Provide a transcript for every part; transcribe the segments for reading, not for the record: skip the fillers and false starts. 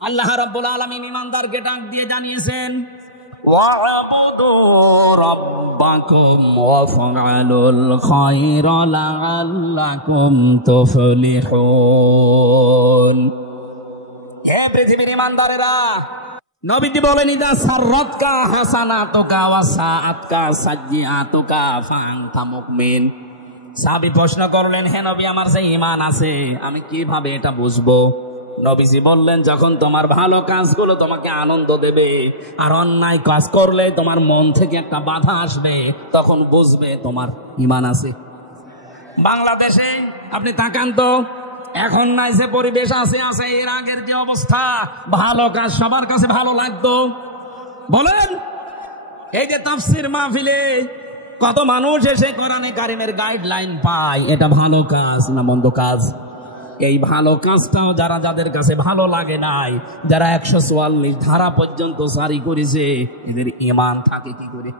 আল্লাহ রাব্বুল আলামিন ঈমানদারকে ডাক দিয়ে জানিয়েছেন, ওয়া'বুদু রাব্বাকুম ওয়াফআলুল খায়রা লাআল্লাকুম তুফলিহুন। হে পৃথিবীর ঈমানদারেরা, নবীজি বলেন, ইদা সাররাতকা হাসানাতুকা ওয়া সাআতকা সাজ্জিআতুকা ফাআনতা মুমিন। সাহাবী প্রশ্ন করলেন, হে নবী, আমার যে ঈমান আছে আমি কিভাবে এটা বুঝবো? নবীজি বললেন, যখন তোমার ভালো কাজগুলো তোমাকে আনন্দ দেবে আর অন্যায় কাজ করলে তোমার মন থেকে একটা বাধা আসবে, তখন বুঝবে তোমার ঈমান আছে। বাংলাদেশে আপনি তাকান তো, এখন নাই যে পরিবেশ আছে এর আগের যে অবস্থা, ভালো কাজ সবার কাছে ভালো লাগতো? বলেন, এই যে তাফসীর মাহফিলে কত মানুষ এসে কোরআনে কারিমের গাইডলাইন পায়, এটা ভালো কাজ না মন্দ কাজ? এই ভালো কাজটাও যাদের কাছে ভালো লাগে নাই, যারা 144 ধারা পর্যন্ত জারি করেছে, এদের ঈমান থাকে কি করে?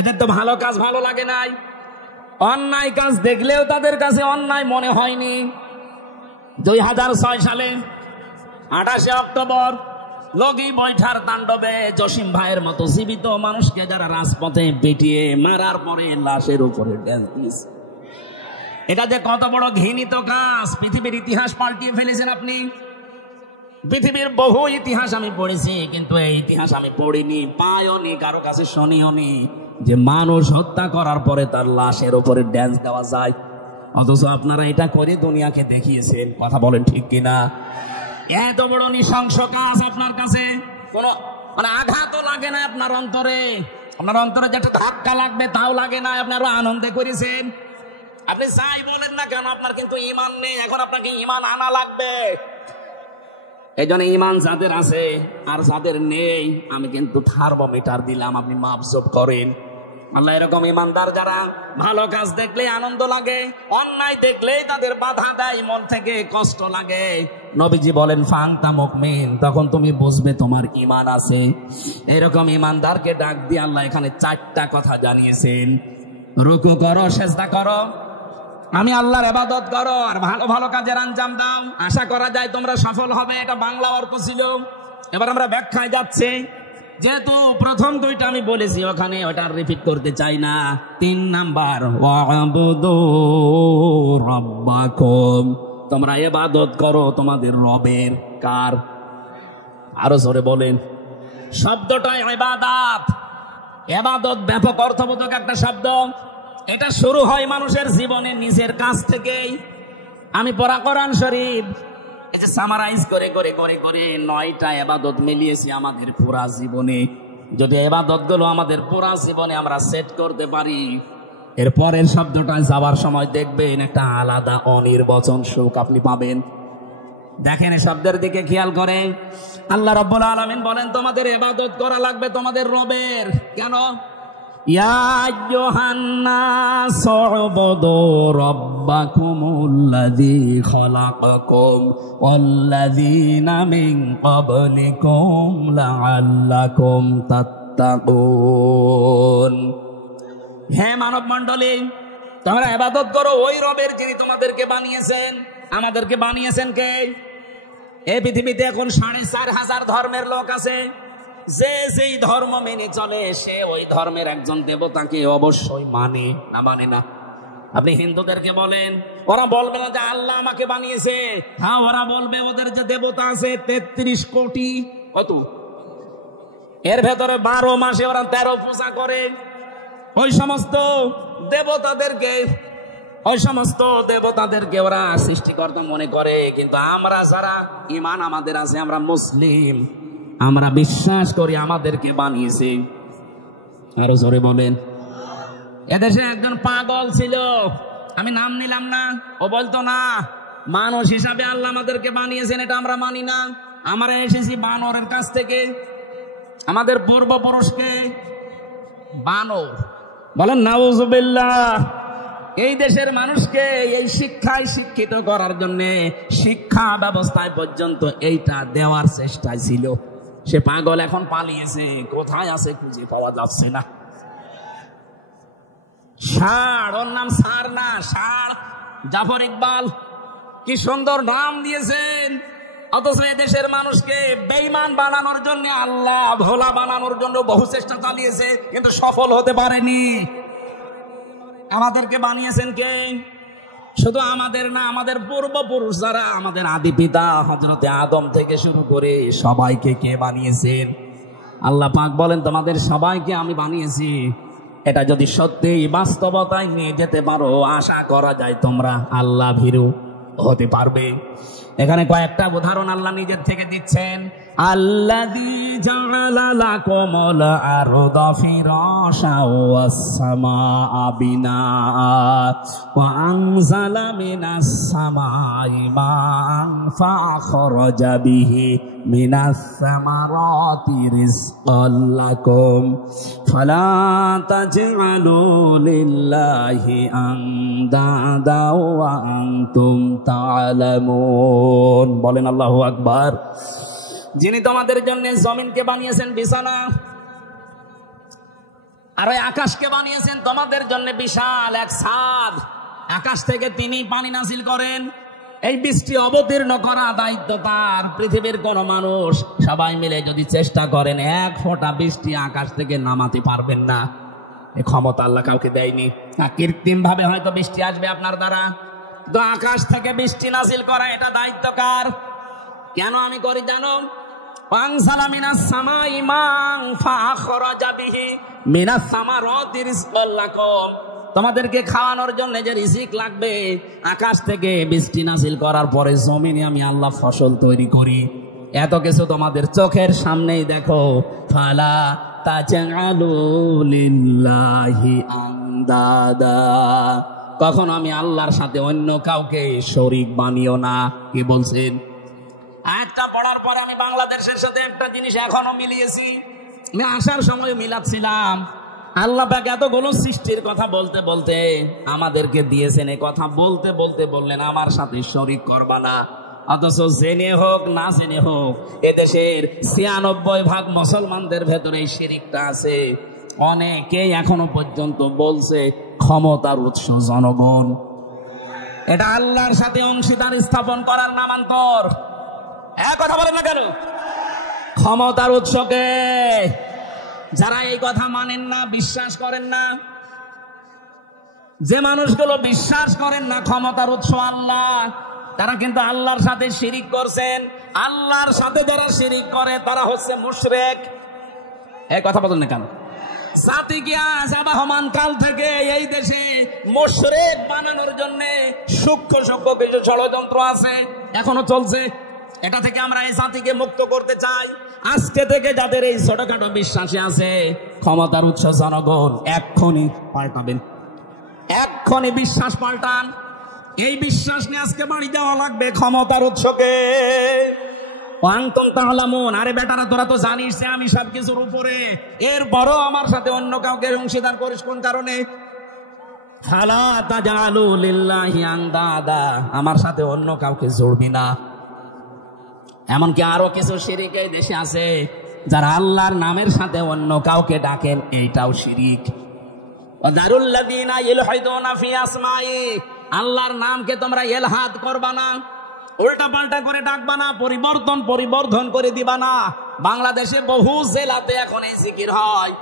এদের তো ভালো কাজ ভালো লাগে নাই। অন্যায় কাজ দেখলেও তাদের কাছে অন্যায় মনে হয়নি। 2006 সালে 28 অক্টোবর লগি বৈঠার তাণ্ডবে জসিম ভাইয়ের মতো জীবিত মানুষকে যারা রাজপথে পিটিয়ে মারার পরে লাশের উপরে ড্যান্স দিয়েছে, এটা যে কত বড় ঘৃণিত কাজ! পৃথিবীর ইতিহাস পাল্টিয়ে ফেলেছেন আপনি। পৃথিবীর বহু ইতিহাস আমি পড়েছি, কিন্তু এই ইতিহাস আমি পড়িনি, পাইওনি, কারো কাছে শুনিওনি যে মানুষ হত্যা করার পরে তার লাশের উপরে ড্যান্স দেওয়া যায়। অথচ আপনারা এটা করে দুনিয়াকে দেখিয়েছেন। কথা বলেন ঠিক কিনা? এত বড় নৃশংস কাজ আপনার কাছে কোনো আঘাতও লাগে না আপনার অন্তরে। আপনার অন্তরে যেটা ধাক্কা লাগবে তাও লাগে না, আপনারা আনন্দে করেছেন। আপনি যাই বলেন না কেন, আপনার কিন্তু ঈমান নেই। এখন আপনাকে ঈমান আনা লাগবে। এই জন্য ঈমান যাদের আছে আর যাদের নেই, আমি কিন্তু থার্মোমিটার দিলাম, আপনি মাপজোপ করেন। আল্লাহ এরকম ঈমানদার যারা ভালো কাজ দেখলে আনন্দ লাগে, অন্যায় দেখলেই তাদের বাধা দেয়, মন থেকে কষ্ট লাগে, নবীজি বলেন ফাআনতা মুমিন, তখন তুমি বুঝবে তোমার ঈমান আছে। এরকম ঈমানদারকে ডাক দিয়ে আল্লাহ এখানে 4টা কথা জানিয়েছেন। রুকু করো, সেজদা করো, আমি আল্লাহর ইবাদত করো, আর ভালো ভালো কাজের আঞ্জাম দাও। আশা করা যায় তোমরা সফল হবে। এটা বাংলা অর্থ ছিল। এবার আমরা ব্যাখ্যায় যাচ্ছি। যেহেতু প্রথম 2টা আমি বলেছি, ওখানে ওটা রিপিট করতে চাই না। 3 নাম্বার, ওয়া'বুদু রাব্বাকুম, তোমরা ইবাদত করো তোমাদের রবের। কার? আরো জোরে বলেন। শব্দটা ইবাদত। ইবাদত ব্যাপক অর্থবোধক একটা শব্দ। এটা শুরু হয় মানুষের জীবনে নিজের কাছ থেকেই। আমি পড়া কোরআন শরীফ এই যে সামারাইজ করে করে করে করে 9টা ইবাদত মিলিয়েছি আমাদের পুরা জীবনে। যদি ইবাদতগুলো আমাদের পুরা জীবনে আমরা সেট করতে পারি, এর পরের শব্দটা যাওয়ার সময় দেখবেন একটা আলাদা অনির্বচন সুখ আপনি পাবেন। দেখেন এই শব্দের দিকে খেয়াল করেন। আল্লাহ রাব্বুল আলামিন বলেন, তোমাদের ইবাদত করা লাগবে তোমাদের রবের। কেন? ইয়া আইয়ুহান নাস উবুদু রাব্বাকুমুল্লাযী খালাকাকুম ওয়াল্লাযীনা মিন ক্বাবলিকুম লাআল্লাকুম তাত্তাকুন। হে মানব মণ্ডলী, তোমরা ইবাদত করো ওই রবের যিনি তোমাদেরকে বানিয়েছেন। আমাদেরকে বানিয়েছেন কে? এই পৃথিবীতে এখন 4,500 ধর্মের লোক আছে। যে যেই ধর্ম মেনে চলে, সে ওই ধর্মের একজন দেবতাকে অবশ্যই মানে, না মানে না? আপনি হিন্দুদেরকে বলেন, ওরা বলবে না যে আল্লাহ আমাকে বানিয়েছে। হ্যাঁ, ওরা বলবে ওদের যে দেবতা আছে 33 কোটি। কত? এর ভেতরে 12 মাসে ওরা 13 পূজা করে। ওই সমস্ত দেবতাদেরকে ওরা সৃষ্টিকর্তা মনে করে। কিন্তু আমরা যারা ঈমান আমাদের আছে, আমরা মুসলিম, আমরা বিশ্বাস করি আমাদেরকে বানিয়েছে। আরো জোরে বলেন। এদেশে একজন পাগল ছিল, আমি নাম নিলাম না। ও বলতো না, মানুষ হিসাবে আল্লাহ আমাদেরকে বানিয়েছেন, এটা আমরা মানি না। আমরা এসেছি বানরের কাছ থেকে। আমাদের পূর্বপুরুষকে বানর বলেন, নাউযুবিল্লাহ। এই দেশের মানুষকে এই শিক্ষায় শিক্ষিত করার জন্য শিক্ষা ব্যবস্থায় পর্যন্ত এইটা দেওয়ার চেষ্টায় ছিল। সে পাগল এখন পালিয়েছে, কোথায় আছে খুঁজে পাওয়া যাচ্ছে না। ষাঁড়, ওর নাম ষাঁড় না, ষাঁড়। জাফর ইকবাল কি সুন্দর নাম দিয়েছেন। অথচ দেশের মানুষকে বেঈমান বানানোর জন্য আল্লাহ ভোলা বানানোর জন্য বহু চেষ্টা চালিয়েছে, কিন্তু সফল হতে পারেনি। আমাদেরকে বানিয়েছেন কে? শুধু আমাদের না, আমাদের পূর্বপুরুষ যারা, আমাদের আদি পিতা হযরতে আদম থেকে শুরু করে সবাইকে কে বানিয়েছেন? আল্লাহ পাক বলেন, তোমাদের সবাইকে আমি বানিয়েছি। এটা যদি সত্যি বাস্তবতায় নিয়ে যেতে পারো, আশা করা যায় তোমরা আল্লাহ ভীরু হতে পারবে। এখানে কয়েকটা উদাহরণ আল্লাহ নিজের থেকে দিচ্ছেন। আল্লাযী জাআলা লাকুমুল আরদা ফিরাশা ওয়াস সামাআ বিনাআ ওয়া আনজালা মিনাস সামাই মা'আন ফাআখরাজা বিহি মিনাস সামারাতি রিজকাল লাকুম ফালা তাজআলু লিল্লাহি আনদাদা ওয়া আনতুম তা'লামুন। বলেন আল্লাহু আকবার। যিনি তোমাদের জন্য জমিনকে বানিয়েছেন বিছানা, আর ওই আকাশকে বানিয়েছেন তোমাদের জন্য বিশাল এক ছাদ। আকাশ থেকে তিনি পানি নাযিল করেন, এই বৃষ্টি অবতীর্ণ করা দায়িত্ব তার। পৃথিবীর কোন মানুষ সবাই মিলে যদি চেষ্টা করেন, এক ফোঁটা বৃষ্টি আকাশ থেকে নামাতে পারবেন না। এই ক্ষমতা আল্লাহ কাউকে দেয়নি। কৃত্রিম ভাবে হয়তো বৃষ্টি আসবে আপনার দ্বারা, তো আকাশ থেকে বৃষ্টি নাযিল করা এটা দায়িত্ব কার? কেন আমি করি জানো? ওয়ানজালা মিনাস সামাই মা'আন ফাআখরাজা বিহি মিনাস সামারাতি রিজকাল লাকুম। তোমাদেরকে খাওয়ানোর জন্য যে রিজিক লাগবে, আকাশ থেকে বৃষ্টি নাযিল করার পরে জমিনে আমি আল্লাহ ফসল তৈরি করি। এত কিছু তোমাদের চোখের সামনেই দেখো। ফালা তাজআলু লিল্লাহি আনদাদা, কখন আমি আল্লাহর সাথে অন্য কাউকে শরীক বানিও না। কি বলছেন? আয়াতটা পড়ার পরে আমি বাংলাদেশের সাথে একটা জিনিস এখনো মিলিয়েছি। আমি আসার সময় মিলাচ্ছিলাম, আল্লাহ পাক এতগুলো সৃষ্টির কথা বলতে বলতে আমাদেরকে দিয়েছেন, এই কথা বলতে বলতে বললেন আমার সাথে শরীক করবা না। অথচ জেনে হোক না জেনে হোক, এদেশের ৯৬% মুসলমানদের ভেতরে এই শিরকটা আছে। অনেকেই এখনো পর্যন্ত বলছে ক্ষমতার উৎস জনগণ। এটা আল্লাহর সাথে অংশীদার স্থাপন করার নামান্তর। এক কথা বলেন না কেন? ক্ষমতার উৎসকে যারা এই কথা মানেন না, বিশ্বাস করেন না, যে মানুষগুলো বিশ্বাস করেন না ক্ষমতার উৎস আল্লাহ, তারা কিন্তু আল্লাহর সাথে শিরিক করছেন। আল্লাহর সাথে যারা শিরিক করে তারা হচ্ছে মুশরিক। এই কথা বলেন না কেন? জাতিকে আজ আবহমান কাল থেকে এই দেশে মুশরিক বানানোর জন্য সূক্ষ্ম সূক্ষ্ম কিছু ষড়যন্ত্র আছে, এখনো চলছে। এটা থেকে আমরা এই জাতিকে মুক্ত করতে চাই। আজকে থেকে যাদের এই ছোটখাটো বিশ্বাসী আছে, ক্ষমতার উৎস জনগণ, এক্ষুনি পাল্টাবেন, এক্ষুনি বিশ্বাস পাল্টান। এই বিশ্বাস নিয়ে আজকে বাড়ি যাওয়া লাগবে ক্ষমতার উৎসকে। আরে বেটারা, তোরা তো জানিস যে আমি সবকিছুর উপরে, এরপরও আমার সাথে অন্য কাউকে অংশীদার করিস কোন কারণে? ফালা তাজআলু লিল্লাহি আনদাদা, আমার সাথে অন্য কাউকে জড়বি না। এমনকি আরো কিছু শিরিক এই দেশে আছে, যারা আল্লাহর নামের সাথে অন্য কাউকে ডাকেন, এইটাও শিরিক। ওয়াদারুল্লাযীনা ইলহাদুনা ফি আসমাই, আল্লাহর নামকে তোমরা ইলহাদ করবা না, উল্টা পাল্টা করে ডাকবা না, পরিবর্ধন করে দিবা না। বাংলাদেশে বহু জেলাতে এখন এই জিকির হয়,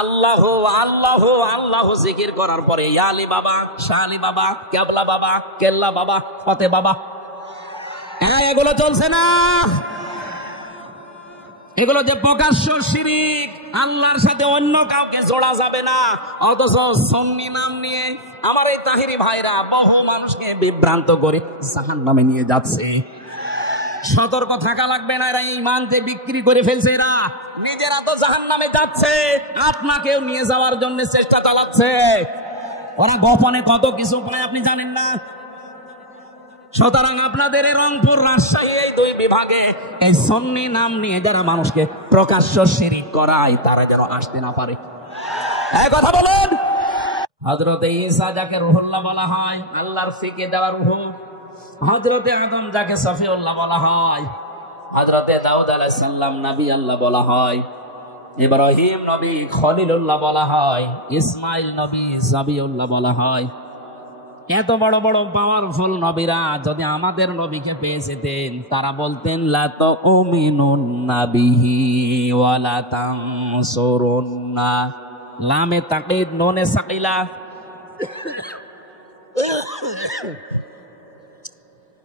আল্লাহ আল্লাহ আল্লাহ জিকির করার পরে ইয়া আলী বাবা, শাহ আলী বাবা, কেবলা বাবা, কেল্লা বাবা, ফতে বাবা। এগুলো চলছে না। এগুলো যে প্রকাশ্য শিরিক, আল্লাহর সাথে অন্য কাউকে জোড়া যাবে না। অথচ সুন্নি নাম নিয়ে আমার এই তাহিরি ভাইরা বহু মানুষকে বিভ্রান্ত করে জাহান্নামে নিয়ে যাচ্ছে। সতর্ক থাকা লাগবে না, এরা ঈমানকে বিক্রি করে ফেলছে। এরা নিজেরা তো জাহান্নামে যাচ্ছে, আপনাকেও নিয়ে যাওয়ার জন্য চেষ্টা চালাচ্ছে। ওরা গোপনে কত কিছু পায় আপনি জানেন না। সুতরাং আপনাদের রংপুর, রাজশাহী এই দুই বিভাগে এই সুন্নি নাম নিয়ে যারা মানুষকে প্রকাশ্য শিরিক করায়, তারা যেন আসতে না পারে। এই কথা বলুন। হযরতে ঈসা যাকে রুহুল্লাহ বলা হয়, আল্লাহর ফিকে দেওয়া রূহ, হযরতে আদম যাকে সফিউল্লাহ বলা হয়, হযরতে দাউদ আলাইহিস সালাম নবী আল্লাহ বলা হয়, ইব্রাহিম নবী খলিলুল্লাহ বলা হয়, ইসমাইল নবী জাবিউল্লাহ বলা হয়। এত বড় বড় পাওয়ারফুল নবীরা যদি আমাদের নবীকে পেয়ে যেতেন, তারা বলতেন লা তুমিনুন্না বিহি ওয়া লা তানসুরুন্না। লামে তাকিদ নুনে সাকিলা।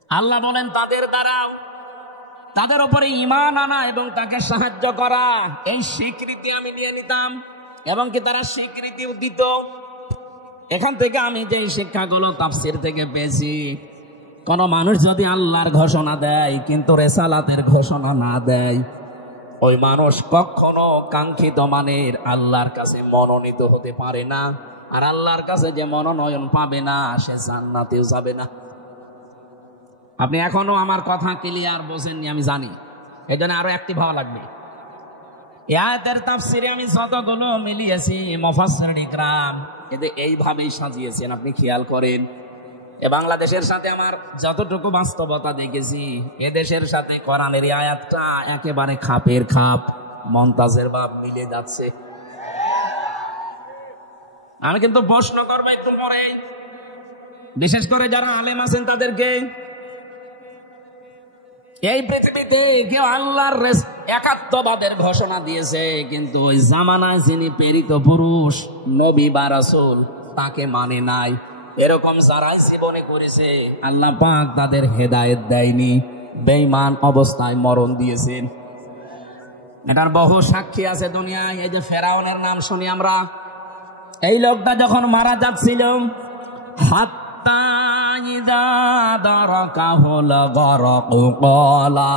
আল্লাহ বলেন তাদের দ্বারা তাদের উপরে ঈমান আনা এবং তাকে সাহায্য করা, এই স্বীকৃতি আমি নিয়ে নিতাম এবং কি তারা স্বীকৃতিও দিত। এখান থেকে আমি যে শিক্ষাগুলো তাফসীর থেকে পেয়েছি, কোন মানুষ যদি আল্লাহর ঘোষণা দেয় কিন্তু রেসালাতের ঘোষণা না দেয়, ওই মানুষ কখনো কাঙ্ক্ষিত মানের আল্লাহর কাছে মনোনীত হতে পারে না। আর আল্লাহর কাছে যে মনোনয়ন পাবে না, সে জান্নাতেও যাবে না। আপনি এখনো আমার কথা ক্লিয়ার বোঝেননি আমি জানি, এই জন্য আরো একটি ভালো লাগবে। এই আয়াতের তাফসীরে আমি যতগুলো মিলিয়েছি মুফাসসিরিন ইকরাম এতে এইভাবেই সাজিয়েছেন, আপনি খেয়াল করেন। এ বাংলাদেশের সাথে আমার যতটুকু বাস্তবতা দেখেছি, এ দেশের সাথে কোরআনের এই আয়াতটা একেবারে খাপের খাপ, মন্তাজের বাপ মিলে যাচ্ছে। আমি কিন্তু প্রশ্ন করবো একটু পরে, বিশেষ করে যারা আলেম আছেন তাদেরকে। এই পৃথিবীতে কেউ আল্লাহর একাত্মবাদের ঘোষণা দিয়েছে, কিন্তু ওই জামানায় যিনি প্রেরিত পুরুষ নবী বা রাসূল তাকে মানে নাই। এরকম যারাই জীবনে করেছে, আল্লাহ পাক তাদের হেদায়েত দেয়নি, বেঈমান অবস্থায় মরণ দিয়েছেন। এটার বহু সাক্ষী আছে দুনিয়ায়। এই যে ফেরাউনের নাম শুনি আমরা, এই লোকটা যখন মারা যাচ্ছিল, হাত্তা ইযা দারাকাহুল গরক ক্বালা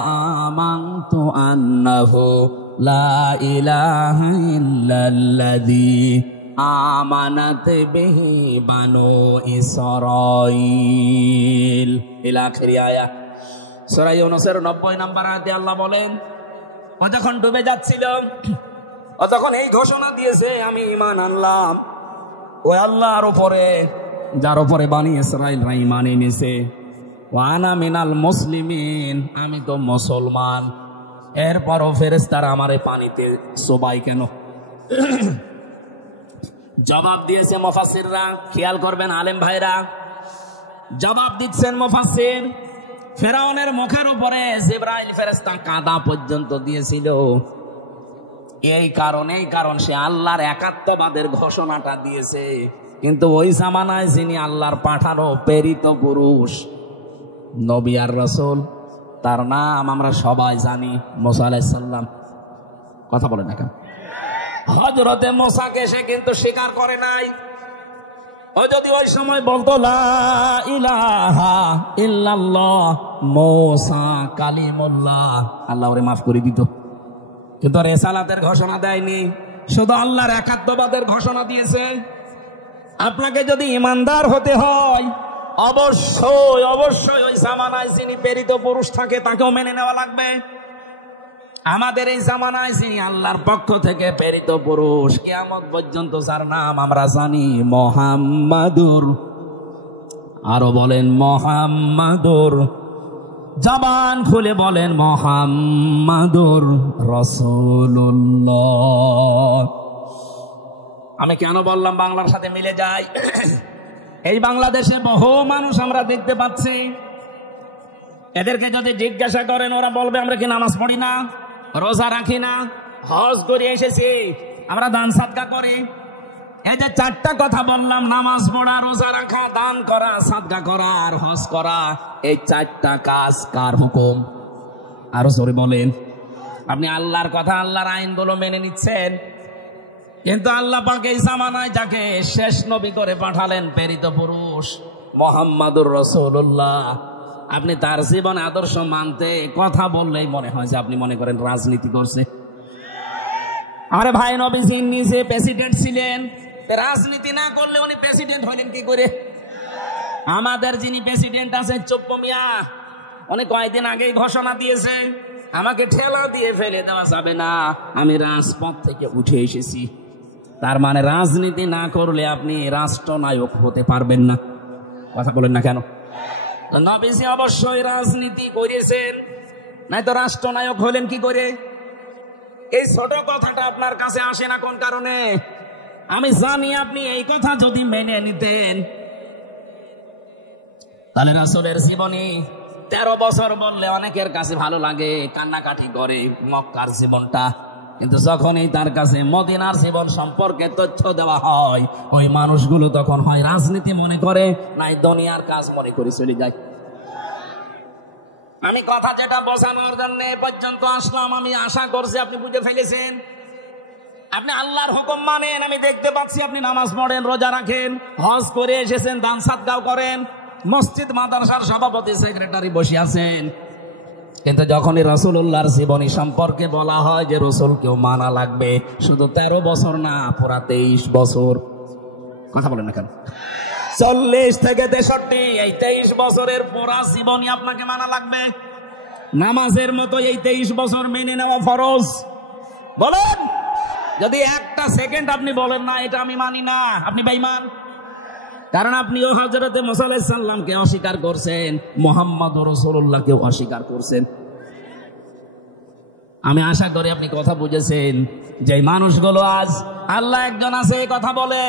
আমানতু আন্নাহু লা ইলাহা ইল্লাল্লাযী আমানাত বিহি বানু ইসরাঈল। ইলা আখিরি আয়াত। সূরা ইউনূসের 90 নম্বর আয়াতে আল্লাহ বলেন, ও যখন ডুবে যাচ্ছিল, ও তখন এই ঘোষণা দিয়েছে, আমি ঈমান আনলাম ওই আল্লাহর উপরে যার উপরে বানি ইসরাঈলরা ঈমান এনেছে। ওয়া আনা মিনাল মুসলিমিন, আমি তো মুসলমান। এরপরও ফেরেশতারা আমারে পানিতে চোবাই কেন? জবাব দিয়েছে মুফাসসিররা, খেয়াল করবেন আলেম ভাইরা, জবাব দিচ্ছেন মুফাসসির। ফেরাউনের মুখের উপরে জিবরাইল ফেরেশতা কাদা পর্যন্ত দিয়েছিল। এই কারণ সে আল্লাহর একাত্মবাদের ঘোষণাটা দিয়েছে, কিন্তু ওই জামানায় যিনি আল্লাহর পাঠানো প্রেরিত পুরুষ নবী আর রাসূল, তার নাম আমরা সবাই জানি, মুসা আলাইহিস সালাম। কথা বলেন না কেন? হযরতে মুসাকে সে কিন্তু স্বীকার করে নাই। ও যদি ওই সময় বলতো লা ইলাহা ইল্লাল্লাহ মুসা কালিমুল্লাহ, আল্লাহ ওরে মাফ করে দিত। কিন্তু রিসালাতের ঘোষণা দেয়নি, শুধু আল্লাহর একাত্মবাদের ঘোষণা দিয়েছে। আপনাকে যদি ইমানদার হতে হয়, অবশ্যই ওই জামানায় যিনি প্রেরিত পুরুষ থাকে তাকেও মেনে নেওয়া লাগবে। আমাদের এই জামানায় যিনি আল্লাহর পক্ষ থেকে প্রেরিত পুরুষ, কিয়ামত পর্যন্ত যার নাম আমরা জানি, মুহাম্মাদুর, আরো বলেন মুহাম্মাদুর, জবান খুলে বলেন মুহাম্মাদুর রাসূলুল্লাহ। আমি কেন বললাম বাংলার সাথে মিলে যায়? এই বাংলাদেশে বহু মানুষ আমরা দেখতে পাচ্ছি, এদেরকে যদি জিজ্ঞাসা করেন ওরা বলবে আমরা কি নামাজ পড়ি না, রোজা রাখি না, হজ করে এসেছি, আমরা দান সাদকা করি। এই যে চারটা কথা বললাম, নামাজ পড়া, রোজা রাখা, দান করা, সাদকা করা আর হজ করা, এই চারটা কাজ কার হুকুম? আরো জোরে বলেন। আপনি আল্লাহর কথা, আল্লাহর আইনগুলো মেনে নিচ্ছেন, কিন্তু আল্লাহ পাক এই জামানায় যাকে শেষ নবী করে পাঠালেন, প্রেরিত পুরুষ মুহাম্মাদুর রাসূলুল্লাহ, আপনি তার জীবন আদর্শ মানতে কথা বললেই মনে হয় যে আপনি মনে করেন রাজনীতি করছে। আরে ভাই, নবীজি নিজে প্রেসিডেন্ট ছিলেন, রাজনীতি না করলে উনি প্রেসিডেন্ট হলেন কি করে? আমাদের যিনি প্রেসিডেন্ট আছেন চুপ্পু মিয়া, উনি কয়েকদিন আগেই ঘোষণা দিয়েছে, আমাকে ঠেলা দিয়ে ফেলে দেওয়া যাবে না, আমি রাজপথ থেকে উঠে এসেছি। তার মানে রাজনীতি না করলে আপনি রাষ্ট্রনায়ক হতে পারবেন না। কথা বলেন না কেন? নবীজি অবশ্যই রাজনীতি করেছেন, নাই তো রাষ্ট্রনায়ক হলেন কি করে? এই ছোট কথাটা আপনার কাছে আসে না কোন কারণে? আমি জানি আপনি এই কথা যদি মেনে নিতেন, তাহলে রাসূলের জীবনী 13 বছর বললে অনেকের কাছে ভালো লাগে, কান্নাকাটি করে মক্কার জীবনটা। কিন্তু যখনই তার কাছে মদিনার জীবন সম্পর্কে তথ্য দেওয়া হয়, ওই মানুষগুলো তখন হয় রাজনীতি মনে করে, নাই দুনিয়ার কাজ মনে করে চলে যায়। আমি কথা যেটা বোঝানোর জন্য পর্যন্ত আসলাম, আমি আশা করছি আপনি বুঝে ফেলেছেন। আপনি আল্লাহর হুকুম মানেন, আমি দেখতে পাচ্ছি আপনি নামাজ পড়েন, রোজা রাখেন, হজ করে এসেছেন, দান সাদগাও করেন, মসজিদ মাদ্রাসার সভাপতি সেক্রেটারি বসে আছেন। কিন্তু যখনই রাসূলুল্লাহর জীবনী সম্পর্কে বলা হয় যে রাসূলকেও মানা লাগবে, শুধু 13 বছর না, পুরা 23 বছর। কথা বলেন না কেন? 40 থেকে 63, এই 23 বছরের পুরা জীবনী আপনাকে মানা লাগবে। নামাজের মতো এই 23 বছর মেনে নেওয়া ফরজ। বলেন, যদি একটা সেকেন্ড আপনি বলেন না এটা আমি মানি না, আপনি বেঈমান। কারণ আপনিও হযরতে মুসা আলাইহিস সালামকে অস্বীকার করছেন, মুহাম্মদুর রাসূলুল্লাহকেও অস্বীকার করছেন। আমি আশা করি আপনি কথা বুঝেছেন। যে মানুষগুলো আজ আল্লাহ একজন আছে কথা বলে,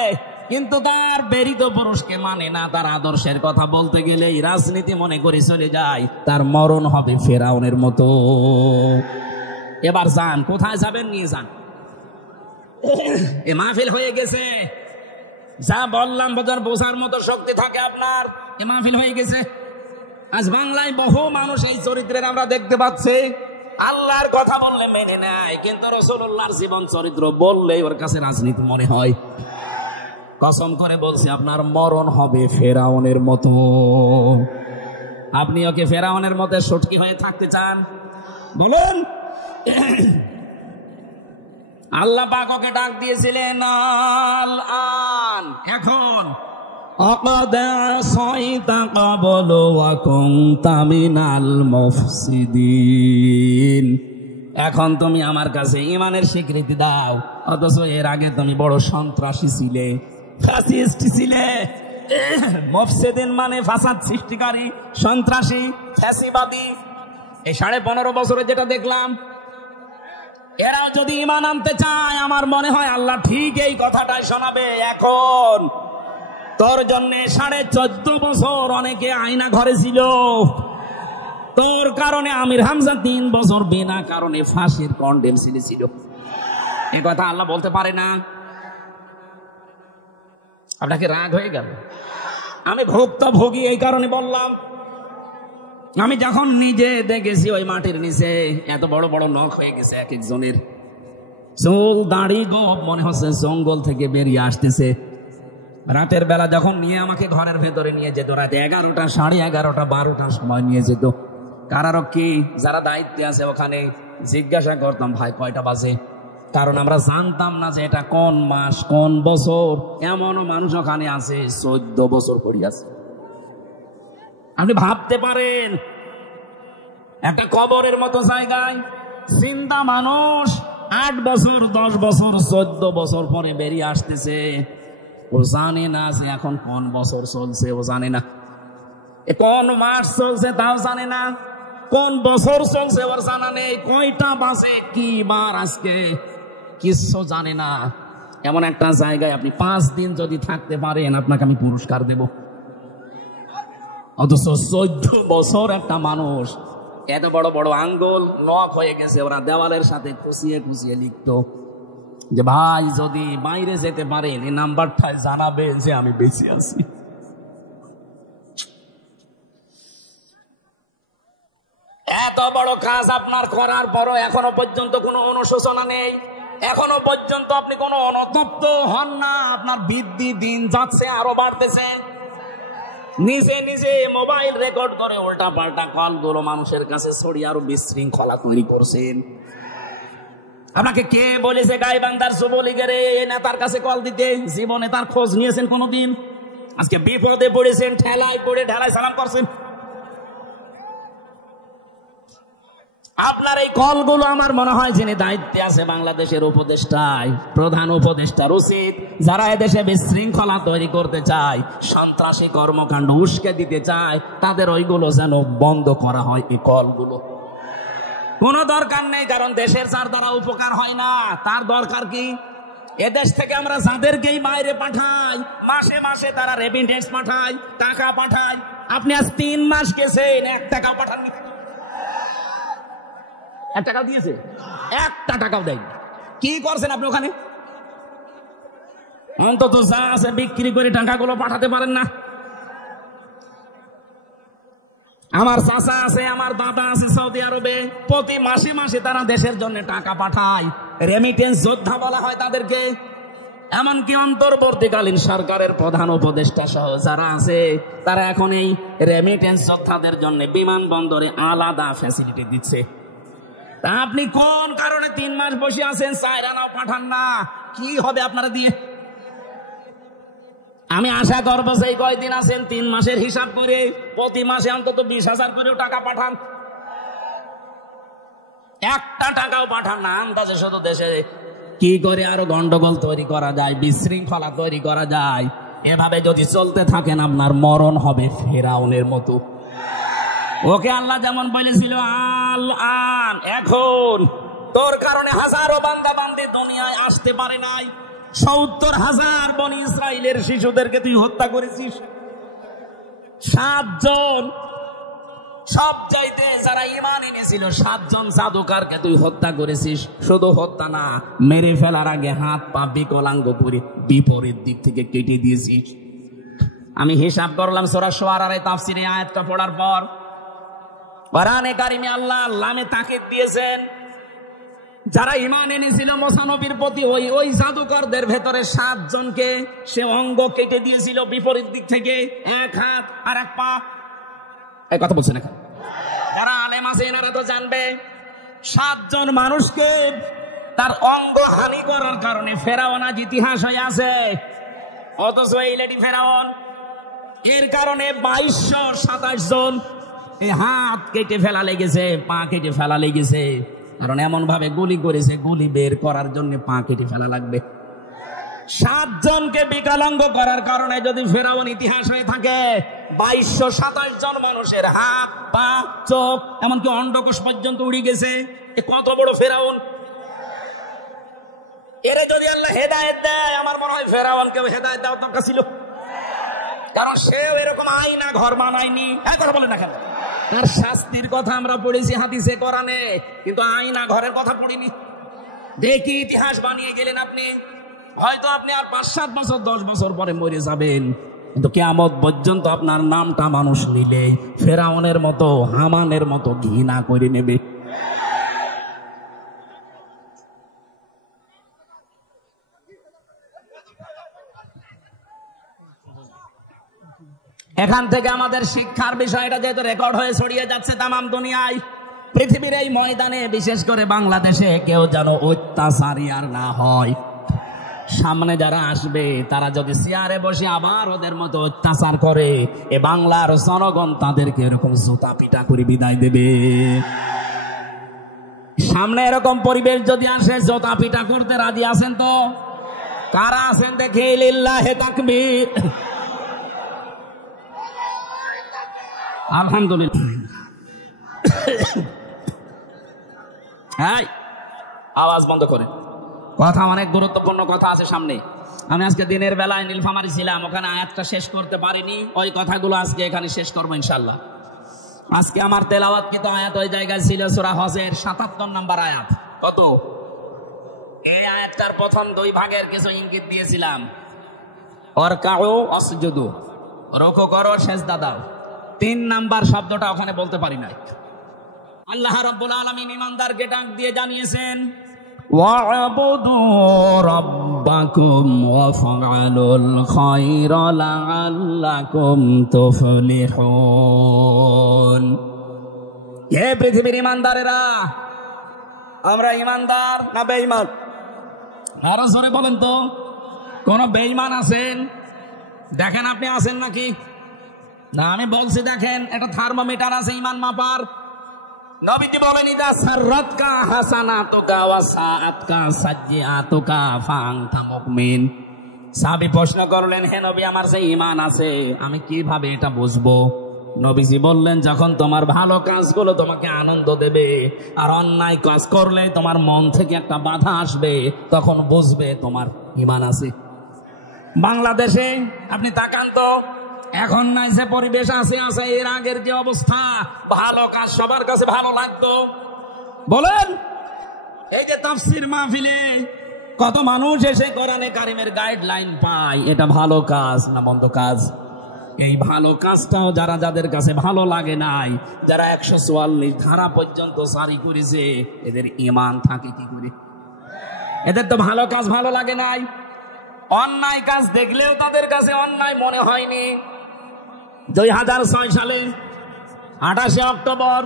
কিন্তু তার প্রেরিত পুরুষকে মানে না, তার আদর্শের কথা বলতে গেলেই রাজনীতি মনে করে চলে যায়, তার মরণ হবে ফেরাউনের মতো। এবার যান, কোথায় যাবেন নিয়ে যান। এ মাহফিল হয়ে গেছে, যা বললাম বোঝার মতো শক্তি থাকে আপনার। এ মাহফিল হয়ে গেছে। আজ বাংলায় বহু মানুষ এই চরিত্রের আমরা দেখতে পাচ্ছি। আল্লাহর কথা বললে মেনে নেয়, কিন্তু রাসূলুল্লাহর জীবন চরিত্র বললেই ওর কাছে রাজনীতি মনে হয়। কসম করে বলছি, আপনার মরণ হবে ফেরাউনের মতো। আপনি ওকে ফেরাউনের মতো সটকি হয়ে থাকতে চান? বলুন। আল্লাহ পাক ওকে ডাক দিয়েছিলেন আল আন, এখন আকাদ সাইতা ক্বাবলু ওয়া কুনতা মিনাল মুফসিদিন। এখন তুমি আমার কাছে ঈমানের স্বীকৃতি দাও, অথচ এর আগে তুমি বড় সন্ত্রাসী ছিলে, ফ্যাসিস্ট ছিলে। মুফসিদিন মানে ফাসাদ সৃষ্টিকারী, সন্ত্রাসী, ফ্যাসিবাদী। এই 15.5 বছরে যেটা দেখলাম, এরাও যদি ঈমান আনতে চায়, আমার মনে হয় আল্লাহ ঠিক এই কথাটাই শোনাবে। এখন তোর জন্য 14.5 বছর অনেকে আয়না ঘরে ছিল, তোর কারণে আমির হামজা 3 বছর বিনা কারণে ফাঁসির কন্ডেম ছিল। এ কথা আল্লাহ বলতে পারে না? আপনাকে রাগ হয়ে গেল? আমি ভুক্তভোগী, এই কারণে বললাম। আমি যখন নিজে দেখেছি ওই মাটির নিচে এত বড় বড় নখ হয়ে গেছে এক একজনের, চুল দাড়ি গোপ মনে হচ্ছে জঙ্গল থেকে বেরিয়ে আসতেছে। রাতের বেলা যখন নিয়ে আমাকে ঘরের ভেতরে নিয়ে যেত, রাত 11টা, 11:30, 12টার সময় নিয়ে যেত কারারক্ষী যারা দায়িত্বে আছে ওখানে, জিজ্ঞাসা করতাম ভাই কয়টা বাজে, কারণ আমরা জানতাম না যে এটা কোন মাস কোন বছর। এমনও মানুষ ওখানে আছে 14 বছর পড়ে আছে। আপনি ভাবতে পারেন একটা কবরের মতো জায়গায় জিন্দা মানুষ 8 বছর 10 বছর 14 বছর পরে বেরিয়ে আসতেছে। ও জানে না যে এখন কোন বছর চলছে, ও জানে না কোন মাস চলছে, তাও জানে না কোন বছর চলছে, ওর জানা নেই কয়টা বাজে কি বার আজকে, কিছু জানে না। এমন একটা জায়গায় আপনি 5 দিন যদি থাকতে পারেন, আপনাকে আমি পুরস্কার দেব। অথচ 14 বছর একটা মানুষ, এত বড় বড় আঙ্গুল নখ হয়ে গেছে, ওরা দেওয়ালের সাথে খুশিয়ে খুশিয়ে লিখতো যে ভাই যদি বাইরে যেতে পারেন এই নাম্বারটায় জানাবেন যে আমি বেঁচে আছি। এত বড় কাজ আপনার করার পরও এখনো পর্যন্ত কোনো অনুশোচনা নেই, এখনো পর্যন্ত আপনি কোনো অনুতপ্ত হন না। আপনার বৃদ্ধি দিন যাচ্ছে, আরো বাড়তেছে। নিজে নিজে মোবাইল রেকর্ড করে উল্টা পাল্টা কলগুলো মানুষের কাছে ছড়িয়ে আরো বিশৃঙ্খলা তৈরি করছেন। আপনাকে কে বলেছে গাইবান্ধার যুবলীগের নেতার কাছে কল দিতে? জীবনে তার খোঁজ নিয়েছেন কোনদিন? আজকে বিপদে পড়েছেন, ঠেলায় পড়ে ঢেলায় সালাম করছেন। আপনার এই কলগুলো আমার মনে হয় যিনি দায়িত্বে আছে বাংলাদেশের উপদেষ্টায়, প্রধান উপদেষ্টার উচিত, যারা এদেশে বিশৃঙ্খলা তৈরি করতে চায়, সন্ত্রাসী কর্মকাণ্ড উস্কে দিতে চায়, তাদের ওইগুলো যেন বন্ধ করা হয়। এই কলগুলো কোনো দরকার নেই, কারণ দেশের যার দ্বারা উপকার হয় না তার দরকার কি? এদেশ থেকে আমরা যাদেরকেই বাইরে পাঠাই, মাসে মাসে তারা রেমিটেন্স পাঠায়, টাকা পাঠায়, আপনি আজ 3 মাস গেছেন, 1 টাকা পাঠাননি। 1 টাকা দিয়েছে? 1 টাকাও দেয়নি। কি করছেন আপনি ওখানে? অন্তত যা আছে বিক্রি করে টাকাগুলো পাঠাতে পারেন না? আমার চাচা আছে, আমার দাদা আছে সৌদি আরবে, প্রতি মাসে মাসে তারা দেশের জন্য টাকা পাঠায়। রেমিটেন্স যোদ্ধা বলা হয় তাদেরকে। এমনকি অন্তর্বর্তীকালীন সরকারের প্রধান উপদেষ্টা সহ যারা আছে তারা এখন এই রেমিটেন্স যোদ্ধাদের জন্য বিমানবন্দরে আলাদা ফ্যাসিলিটি দিচ্ছে। তা আপনি কোন কারণে 3 মাস বসে আছেন, 4 আনাও পাঠান না? কি হবে আপনারা দিয়ে? আমি আশা করবো সেই কয়দিন আছেন 3 মাসের হিসাব করে প্রতি মাসে অন্তত 20,000 করেও টাকা পাঠান। 1 টাকাও পাঠান না। আন্দাজে শুধু দেশে কি করে আরো গন্ডগোল তৈরি করা যায়, বিশৃঙ্খলা তৈরি করা যায়। এভাবে যদি চলতে থাকেন আপনার মরণ হবে ফেরাউনের মতো। ওকে আল্লাহ যেমন বলেছিল আল আন, এখন তোর কারণে হাজারো বান্দা বান্দি দুনিয়ায় আসতে পারে নাই। 70,000 বনি ইসরাইলের শিশুদেরকে তুই হত্যা করেছিস। 7 জন সব চাইতে যারা ঈমান এনেছিল 7 জন জাদুকারকে তুই হত্যা করেছিস। শুধু হত্যা না, মেরে ফেলার আগে হাত পা বিকলাঙ্গ করে বিপরীত দিক থেকে কেটে দিয়েছিস। আমি হিসাব করলাম সূরা শুআরার এই তাফসীরে আয়াতটা পড়ার পর কোরআনে কারিমে আল্লাহ লামে তাকিদ দিয়েছেন যারা ঈমান এনেছিল মুসা নবীর প্রতি, ওই জাদুকরদের ভেতরে 7 জনকে সে অঙ্গ কেটে দিয়েছিল বিপরীত দিক থেকে, 1 হাত আর 1 পা। এই কথা বলছেন এখন যারা আলেম আছে এনারা তো জানবে। 7 জন মানুষকে তার অঙ্গ হানি করার কারণে ফেরাউন আজ ইতিহাস হয়ে আছে। অথচ এই লেডি ফেরাউন এর কারণে 2227 জন এই হাত কেটে ফেলা লেগেছে, পা কেটে ফেলা লেগেছে। কারণ এমন ভাবে গুলি করেছে, গুলি বের করার জন্য পা কেটে ফেলা লাগবে। 7 জনকে বিকলাঙ্গ করার কারণে যদি ফেরাউন ইতিহাস হয়ে থাকে, 2227 জন মানুষের হাত পা চোখ এমনকি অন্ডকোষ পর্যন্ত উড়ে গেছে। এ কত বড় ফেরাউন! এরে যদি আল্লাহ হেদায়েত দেয়, আমার মনে হয় ফেরাউনকেও হেদায়েত দেওয়ার দরকার ছিল। কারণ সেও এরকম আয়না ঘর বানায়নি। কথা বলে না কেন? তার শাস্তির কথা আমরা পড়েছি হাদিসে কোরআনে, কিন্তু আয়না ঘরের কথা পড়িনি। দেখি ইতিহাস বানিয়ে গেলেন আপনি। হয়তো আপনি আর 5-7 বছর 10 বছর পরে মরে যাবেন, কিন্তু কিয়ামত পর্যন্ত আপনার নামটা মানুষ নিলে ফেরাউনের মতো হামানের মতো ঘৃণা করে নেবে। এখান থেকে আমাদের শিক্ষার বিষয়টা যেহেতু রেকর্ড হয়ে ছড়িয়ে যাচ্ছে তামাম দুনিয়ায়, পৃথিবীর এই ময়দানে বিশেষ করে বাংলাদেশে কেউ যেন অত্যাচারী আর না হয়। সামনে যারা আসবে তারা যদি চেয়ারে বসে আবার ওদের মতো অত্যাচার করে, এ বাংলার জনগণ তাদেরকে এরকম জুতা পিটা করে বিদায় দেবে। সামনে এরকম পরিবেশ যদি আসে, জুতা পিটা করতে রাজি আছেন তো? কারা আছেন দেখে লিল্লাহে তাকবীর। আলহামদুলিল্লাহ। হ্যাঁ, আওয়াজ বন্ধ করেন। কথা অনেক গুরুত্বপূর্ণ কথা আছে সামনে। আমি আজকে দিনের বেলায় নীলফামারী ছিলাম, ওখানে আয়াতটা শেষ করতে পারিনি। ওই কথাগুলো আজকে এখানে শেষ করবো ইনশাল্লাহ। আজকে আমার তেলাওয়াতকৃত আয়াত ওই জায়গায় ছিল সূরা হজের 77 নম্বর আয়াত। কত? এই আয়াতটার প্রথম 2 ভাগের কিছু ইঙ্গিত দিয়েছিলাম। ওয়ারকাউ ওয়াসজুদু, রুকু করো সিজদা দাও। 3 নাম্বার শব্দটা ওখানে বলতে পারি নাই। আল্লাহ রাব্বুল আলামিন ঈমানদারকে ডাক দিয়ে জানিয়েছেন ওয়া'বুদু রাব্বাকুম ওয়াফআলুল খায়রা লাআল্লাকুম তুফলিহুন। হে পৃথিবীর ঈমানদারেরা, আমরা ঈমানদার না বেঈমান? আরো জোরে বলেন তো, কোন বেঈমান আছেন? দেখেন আপনি আছেন নাকি? না, আমি বলছি দেখেন, একটা থার্মোমিটার আছে ঈমান মাপার। নবীজি বলেন ইদা সাররাতকা হাসানাতুকা ওয়া সাআতকা সাজ্জিআতুকা ফাআনতা মুমিন। সাহাবী প্রশ্ন করলেন, হে নবী, আমার যে ঈমান আছে আমি কিভাবে এটা বুঝবো? নবীজি বললেন, যখন তোমার ভালো কাজগুলো তোমাকে আনন্দ দেবে আর অন্যায় কাজ করলে তোমার মন থেকে একটা বাধা আসবে, তখন বুঝবে তোমার ঈমান আছে। বাংলাদেশে আপনি তাকান তো, এখন নাই যে পরিবেশ আছে আছে, এর আগের যে অবস্থা, ভালো কাজ সবার কাছে ভালো লাগতো? বলেন, এই যে তাফসীর মাহফিলে কত মানুষ এসে কোরআনে কারিমের গাইডলাইন পায়, এটা ভালো কাজ না মন্দ কাজ? এই ভালো কাজটাও যারা যাদের কাছে ভালো লাগে নাই, যারা 144 ধারা পর্যন্ত জারি করেছে, এদের ঈমান থাকে কি করে? এদের তো ভালো কাজ ভালো লাগে নাই। অন্যায় কাজ দেখলেও তাদের কাছে অন্যায় মনে হয়নি। 2006 সালে 28 অক্টোবর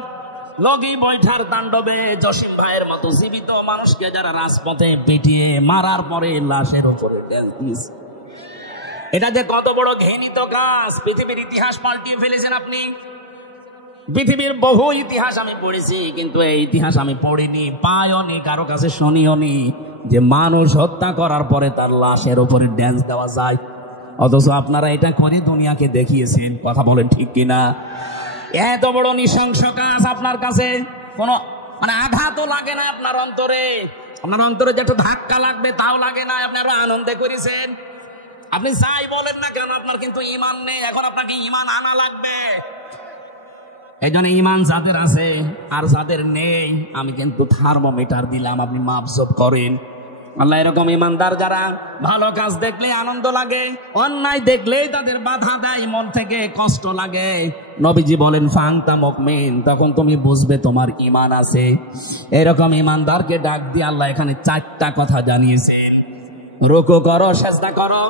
লগি বৈঠার তাণ্ডবে জসিম ভাইয়ের মতো জীবিত মানুষকে যারা রাজপথে পিটিয়ে মারার পরে লাশের উপরে দিয়েছে, এটা যে কত বড় ঘৃণিত কাজ! পৃথিবীর ইতিহাস পাল্টিয়ে ফেলেছেন আপনি। পৃথিবীর বহু ইতিহাস আমি পড়েছি, কিন্তু এই ইতিহাস আমি পড়িনি, পাইওনি, কারো কাছে শুনিওনি যে মানুষ হত্যা করার পরে তার লাশের উপরে ড্যান্স দেওয়া যায়। অথচ আপনারা এটা করে দুনিয়াকে দেখিয়েছেন। কথা বলেন ঠিক কিনা? এত বড় নৃশংস কাজ আপনার কাছে কোনো আঘাতও লাগে না আপনার অন্তরে? আপনার অন্তরে যে একটু ধাক্কা লাগবে তাও লাগে না? আপনি আরো আনন্দে করেছেন। আপনি যাই বলেন না কেন, আপনার কিন্তু ঈমান নেই। এখন আপনাকে ঈমান আনা লাগবে। এই জন্য ঈমান যাদের আছে আর যাদের নেই, আমি কিন্তু থার্মোমিটার দিলাম, আপনি মাপজোপ করেন। আল্লাহ এরকম ঈমানদার যারা ভালো কাজ দেখলে আনন্দ লাগে, অন্যায় দেখলেই তাদের বাধা দেয়, মন থেকে কষ্ট লাগে। নবীজি বলেন ফাংতা মুমিন, তখন তুমি বুঝবে তোমার ঈমান আছে। এরকম ঈমানদারকে ডাক দিয়ে আল্লাহ এখানে 4টা কথা জানিয়েছেন। রুকু করো, সেজদা করো,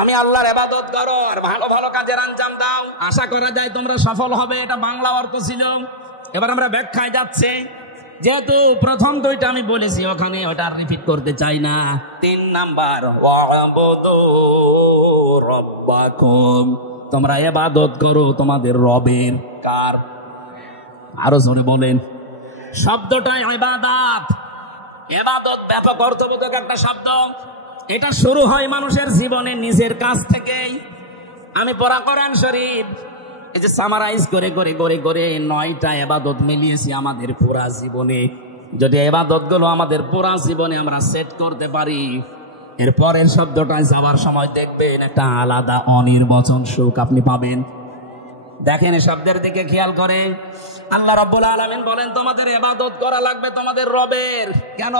আমি আল্লাহর ইবাদত করো, আর ভালো ভালো কাজের আঞ্জাম দাও, আশা করা যায় তোমরা সফল হবে। এটা বাংলা অর্থ ছিল। এবার আমরা ব্যাখ্যায় যাচ্ছি। যেহেতু প্রথম 2টা আমি বলেছি, ওখানে ওটা রিপিট করতে চাই না। 3 নাম্বার, ওয়াবুদু রাব্বাকুম, তোমরা ইবাদত করো তোমাদের রবের। কার? আরো জোরে বলেন। শব্দটাই ইবাদত। ইবাদত ব্যাপক অর্থবোধক একটা শব্দ। এটা শুরু হয় মানুষের জীবনে নিজের কাছ থেকেই। আমি পড়া কোরআন শরীফ এই যে সামারাইজ করে করে করে করে 9টা ইবাদত মিলিয়েছি আমাদের পুরা জীবনে। যদি ইবাদত গুলো আমাদের পুরা জীবনে আমরা সেট করতে পারি, এর পরের শব্দটায় যাওয়ার সময় দেখবেন একটা আলাদা অনির্বচন সুখ আপনি পাবেন। দেখেন এই শব্দের দিকে খেয়াল করে। আল্লাহ রাব্বুল আলামিন বলেন তোমাদের ইবাদত করা লাগবে তোমাদের রবের। কেন?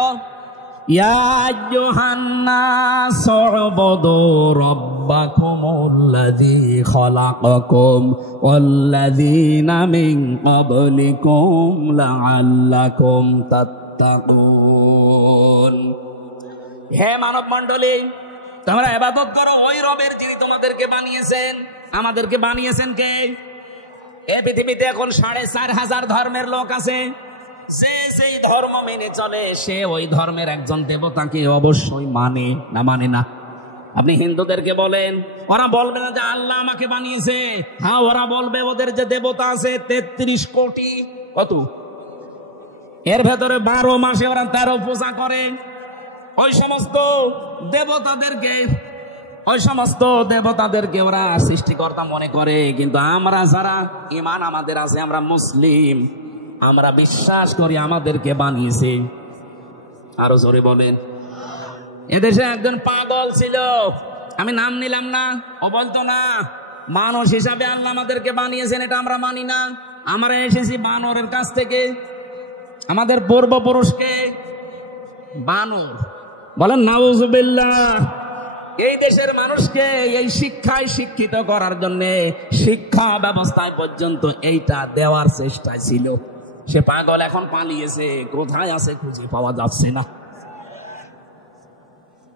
ইয়া আইয়ুহান নাস উবুদু রাব্বাকুমুল্লাযী খালাকাকুম ওয়াল্লাযীনা মিন ক্বাবলিকুম লাআল্লাকুম তাত্তাকুন। হে মানব মণ্ডলী, তোমরা ইবাদত করো ওই রবের যিনি তোমাদেরকে বানিয়েছেন। আমাদেরকে বানিয়েছেন কে? এই পৃথিবীতে এখন 4,500 ধর্মের লোক আছে। যে সেই ধর্ম মেনে চলে, সে ওই ধর্মের একজন দেবতাকে অবশ্যই মানে না। মানে না? আপনি হিন্দুদেরকে বলেন, ওরা বলবে না যে আল্লাহ আমাকে বানিয়েছে। হ্যাঁ, ওরা বলবে ওদের যে দেবতা আছে 33 কোটি। কত? এর ভেতরে 12 মাসে ওরা 13 পূজা করে। ওই সমস্ত দেবতাদেরকে ওরা সৃষ্টিকর্তা মনে করে। কিন্তু আমরা যারা ঈমান আমাদের আছে, আমরা মুসলিম, আমরা বিশ্বাস করি আমাদেরকে বানিয়েছে। আরো জোরে বলেন। এদেশে একজন পাগল ছিল, আমি নাম নিলাম না, ও বলতো না মানুষ হিসাবে আল্লাহ আমাদেরকে বানিয়েছেন, এটা আমরা মানি না। আমরা এসেছি বানরের কাছ থেকে। আমাদের পূর্বপুরুষকে বানর বলেন, নাউজুবিল্লাহ। এই দেশের মানুষকে এই শিক্ষায় শিক্ষিত করার জন্য শিক্ষা ব্যবস্থায় পর্যন্ত এইটা দেওয়ার চেষ্টায় ছিল। সে পাগল এখন পালিয়েছে, কোথায় আছে খুঁজে পাওয়া যাচ্ছে না।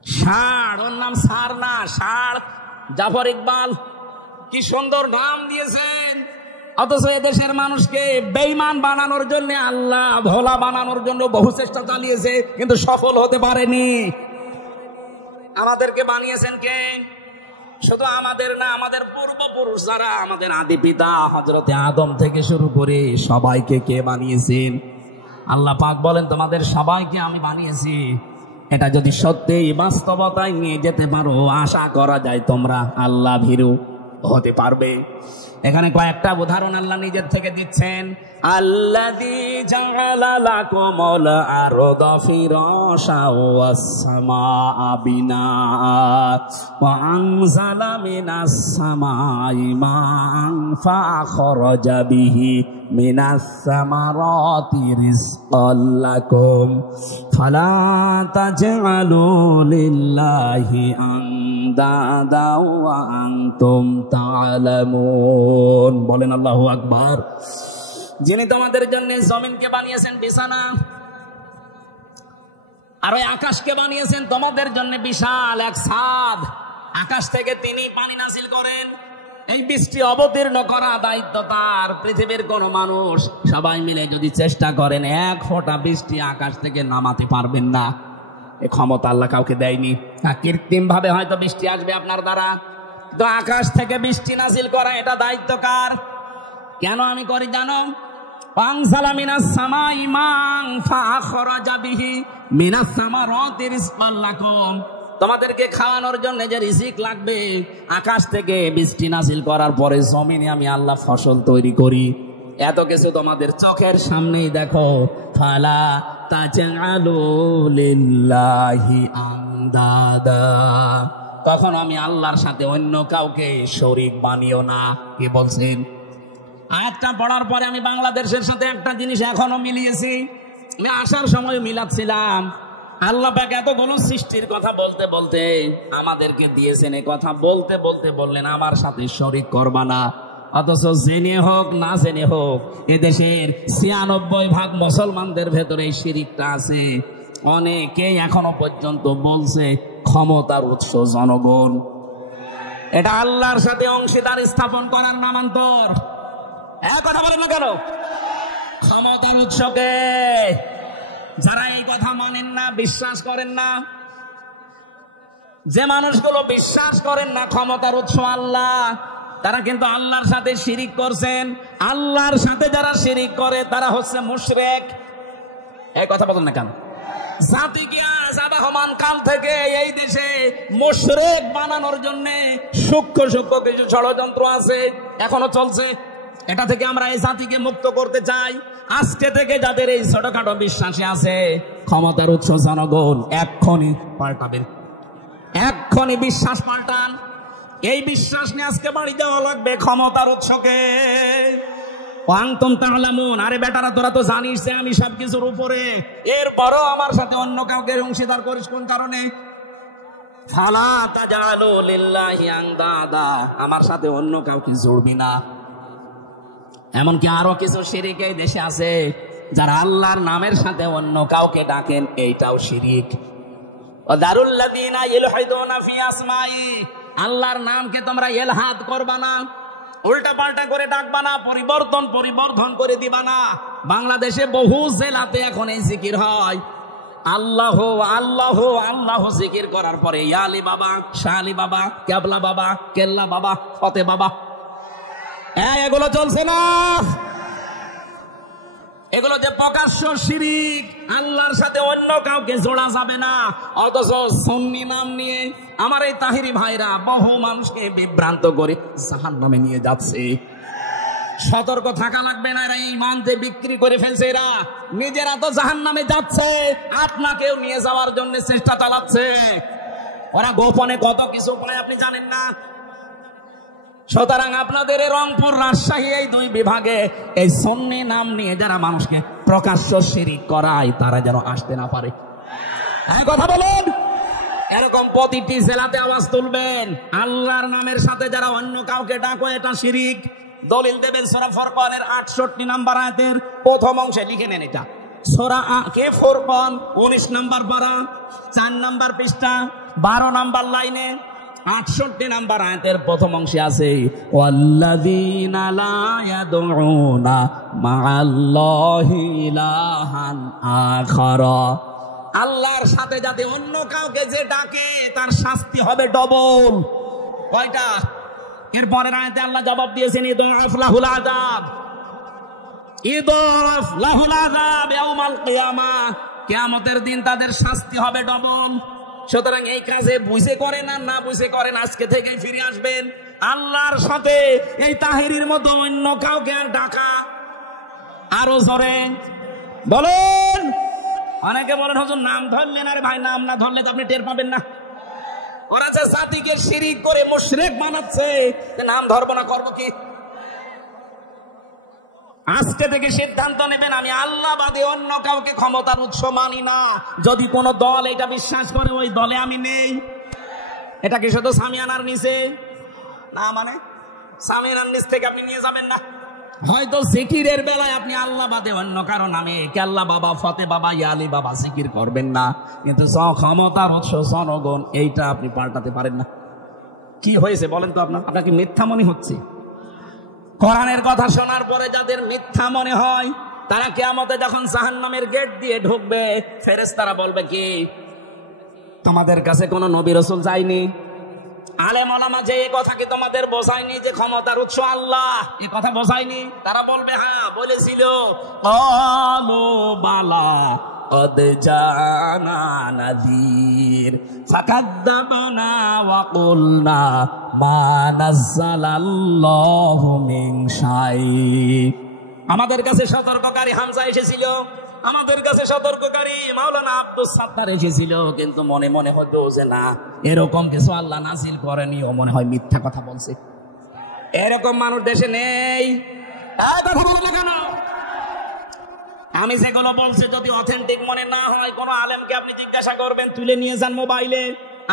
ষাঁড়, ওর নাম সার না, ষাঁড়। জাফর ইকবাল কি সুন্দর নাম দিয়েছেন। অথচ এদেশের মানুষকে বেঈমান বানানোর জন্য, আল্লাহ ভোলা বানানোর জন্য বহু চেষ্টা চালিয়েছে, কিন্তু সফল হতে পারেনি। আমাদেরকে বানিয়েছেন কে? শুধু আমাদের না, আমাদের পূর্বপুরুষ যারা, আমাদের আদি পিতা হযরতে আদম থেকে শুরু করে সবাইকে কে বানিয়েছেন? আল্লাহ পাক বলেন তোমাদের সবাইকে আমি বানিয়েছি। এটা যদি সত্যি বাস্তবতায় নিয়ে যেতে পারো, আশা করা যায় তোমরা আল্লাহ ভীরু। হতে পারবে। এখানে কয়েকটা উদাহরণ আল্লাহ নিজের থেকে দিচ্ছেন। আল্লাযী জাআলা লাকুমুল আরদা ফিরাশা ওয়াস সামাআ বিনাআ ওয়া আনজালা মিনাস সামাই মা'আন ফাআখরাজা বিহি মিনাস সামারাতি রিজকাল লাকুম ফালা তাজআলু লিল্লাহি আনদাদা ওয়া আনতুম তা'লামুন। বলেন আল্লাহু আকবার। যিনি তোমাদের জন্য জমিনকে বানিয়েছেন বিছানা, আর ওই আকাশকে বানিয়েছেন তোমাদের জন্য বিশাল এক ছাদ, আকাশ থেকে তিনি পানি নাযিল করেন। এই বৃষ্টি অবতীর্ণ করা দায়িত্ব তার। পৃথিবীর কোন মানুষ সবাই মিলে যদি চেষ্টা করেন, এক ফোঁটা বৃষ্টি আকাশ থেকে নামাতে পারবেন না। এই ক্ষমতা আল্লাহ কাউকে দেয়নি। কৃত্রিম ভাবে হয়তো বৃষ্টি আসবে আপনার দ্বারা, তো আকাশ থেকে বৃষ্টি নাযিল করা এটা দায়িত্ব কার? কেন আমি করি জানো? আনজালা মিনাস সামাই মা'আন ফাআখরাজা বিহি মিনাস সামারাতি রিজকাল লাকুম। তোমাদেরকে খাওয়ানোর জন্য যে রিজিক লাগবে, আকাশ থেকে বৃষ্টি নাযিল করার পরে জমিনে আমি আল্লাহ ফসল তৈরি করি। এত কিছু তোমাদের চোখের সামনেই দেখো। ফালা তাজআলু লিল্লাহি আনদাদা, তখন আমি আল্লাহর সাথে অন্য কাউকে শরীক বানিও না। কি বলছেন? আয়াতটা পড়ার পরে আমি বাংলাদেশের সাথে একটা জিনিস এখনো মিলিয়েছি। আমি আসার সময় মিলাচ্ছিলাম। আল্লাহ পাক এতগুলো সৃষ্টির কথা বলতে বলতে আমাদেরকে দিয়েছেন, এ কথা বলতে বলতে বললেন আমার সাথে শরীক করবা না। অথচ জেনে হোক না জেনে হোক এদেশের ৯৬% মুসলমানদের ভেতরে এই শিরকটা আছে। অনেকেই এখনো পর্যন্ত বলছে ক্ষমতার উৎস জনগণ। এটা আল্লাহর সাথে অংশীদার স্থাপন করার নামান্তর। কথা বলেন না কেন? ক্ষমতার উৎসকে যারা এই কথা মানেন না, বিশ্বাস করেন না, যে মানুষগুলো বিশ্বাস করেন না ক্ষমতার উৎস আল্লাহ, তারা কিন্তু আল্লাহর সাথে শিরিক করছেন। আল্লাহর সাথে যারা শিরিক করে তারা হচ্ছে মুশরিক। এই কথা বলেন না কেন? জাতিকে আবাহমান কাল থেকে এই দেশে মুশরিক বানানোর জন্য সূক্ষ্ম সূক্ষ্ম কিছু ষড়যন্ত্র আছে, এখনো চলছে। এটা থেকে আমরা এই জাতিকে মুক্ত করতে চাই। আজকে থেকে যাদের এই ছোটখাটো বিশ্বাসে আছে, ক্ষমতার উৎস জনগণ, এক্ষুনি পাল্টাবেন, এক্ষুনি বিশ্বাস পাল্টান। এই বিশ্বাস নিয়ে আজকে বাড়ি যাওয়া লাগবে ক্ষমতার উৎসকে। আনতুম তা'লামুন, আরে বেটারা তোরা তো জানিস যে আমি সবকিছুর উপরে, এরপরও আমার সাথে অন্য কাউকে অংশীদার করিস কোন কারণে? ফালা তাজআলু লিল্লাহি আনদাদা, আমার সাথে অন্য কাউকে জুড়বি না। এমনকি আরো কিছু শিরিক এই দেশে আছে, যারা আল্লাহর নামের সাথে অন্য কাউকে ডাকেন, এইটাও শিরিক। ওয়াদারুল্লাযীনা ইলহাদুনা ফি আসমাই, আল্লাহর নামকে তোমরা ইলহাদ করবা না, উল্টা পাল্টা করে ডাকবা না, পরিবর্তন করে দিবা না। বাংলাদেশে বহু জেলাতে এখন এই জিকির হয়, আল্লাহ আল্লাহ আল্লাহ জিকির করার পরে ইয়া আলী বাবা, শাহ আলী বাবা, কেবলা বাবা, কেল্লা বাবা, ফতে বাবা, এগুলো চলছে না। এগুলো যে প্রকাশ্য শিরিক, আল্লাহর সাথে অন্য কাউকে জোড়া যাবে না। অথচ সুন্নি নাম নিয়ে আমার এই তাহিরি ভাইরা বহু মানুষকে বিভ্রান্ত করে জাহান্নামে নিয়ে যাচ্ছে। সতর্ক থাকা লাগবে না, এরা ঈমান যে বিক্রি করে ফেলছে, এরা নিজেরা তো জাহান্নামে যাচ্ছে, আপনাকেও নিয়ে যাওয়ার জন্য চেষ্টা চালাচ্ছে। ওরা গোপনে কত কিছু পায় আপনি জানেন না। সুতরাং আপনাদের রংপুর, রাজশাহী এই দুই বিভাগে এই সুন্নি নাম নিয়ে যারা মানুষকে প্রকাশ্য শিরিক করায়, তারা যেন আসতে না পারে। কথা বলেন। এরকম প্রতিটি জেলাতে আওয়াজ তুলবেন, আল্লাহর নামের সাথে যারা অন্য কাউকে ডাকো, এটা শিরিক। দলিল দেবেন সূরা ফুরকানের 68 নম্বর আয়াতের প্রথম অংশে, লিখে নেন এটা। সূরা ফুরকান 19 নম্বর পারা, 4 নম্বর পৃষ্ঠা, 12 নম্বর লাইনে 68 নম্বর আয়াতের প্রথম অংশে আছে, ওয়াল্লাযীনা লা ইয়াদউনা মা'আল্লাহি ইলাহান আখারা, আল্লাহর সাথে যাতে অন্য কাউকে যে ডাকে তার শাস্তি হবে ডবল। কয়টা? এরপরের আয়াতে আল্লাহ জবাব দিয়েছেন, ইদাফ লাহুল আযাব, ইদাফ লাহুল আযাব ইয়াউমাল কিয়ামাহ, কিয়ামতের দিন তাদের শাস্তি হবে ডবল। সুতরাং এই কাজে বুঝে করেন আর না বুঝে করেন, আজকে থেকেই ফিরে আসবেন। আল্লাহর সাথে এই তাহেরির মতো অন্য কাউকে আর ডাকা। আরো জোরে বলেন। অনেকে বলেন হুজুর নাম ধরলেন, আরে ভাই নাম না ধরলে তো আপনি টের পাবেন না। ওরা যে জাতিকে শিরিক করে মুশরিক বানাচ্ছে, নাম ধরবো না করবো কি? আজকে থেকে সিদ্ধান্ত নেবেন আমি আল্লাহ বাদে অন্য কাউকে ক্ষমতার উৎস মানি না। যদি কোন দল এটা বিশ্বাস করে ওই দলে আমি নেই। এটা কি শুধু সামিয়ানার নিচে না? মানে সামিয়ানার নিচ থেকে আপনি নিয়ে যাবেন না। হয়তো জিকিরের বেলায় আপনি আল্লাহ বাদে অন্য কারো নামে আল্লাহ বাবা, ফতে বাবা, ইয়ালি বাবা জিকির করবেন না, কিন্তু ক্ষমতার উৎস জনগণ এইটা আপনি পাল্টাতে পারেন না। কি হয়েছে বলেন তো? আপনাকে মিথ্যা মনে হচ্ছে? কোরআনের কথা শোনার পরে যাদের মিথ্যা মনে হয় তারা কিয়ামতে যখন জাহান্নামের গেট দিয়ে ঢুকবে, ফেরেশতারা বলবে কি তোমাদের কাছে কোনো নবী রাসূল যায়নি? আলেম ওলামা যে এই কথা কি তোমাদের বোঝায়নি যে ক্ষমতার উৎস আল্লাহ? এই কথা বোঝায়নি? তারা বলবে হ্যাঁ বলেছিল। ক্বালু বালা قد جاءنا نذير فكذبنا وقلنا ما نزل الله من شيء। আমাদের কাছে সতর্ককারী হামজা এসেছিল, আমাদের কাছে সতর্ককারী মাওলানা আব্দুস সাত্তার এসেছিল, কিন্তু মনে মনে হতো যে না এরকম কিছু আল্লাহ নাজিল করেনি, ও মনে হয় মিথ্যা কথা বলছে। এরকম মানুষ দেশে নেই। কথা বলে না কেন? আমি যেগুলো বলছি যদি অথেন্টিক মনে না হয়, কোন আলেমকে আপনি জিজ্ঞাসা করবেন, তুলে নিয়ে যান মোবাইলে।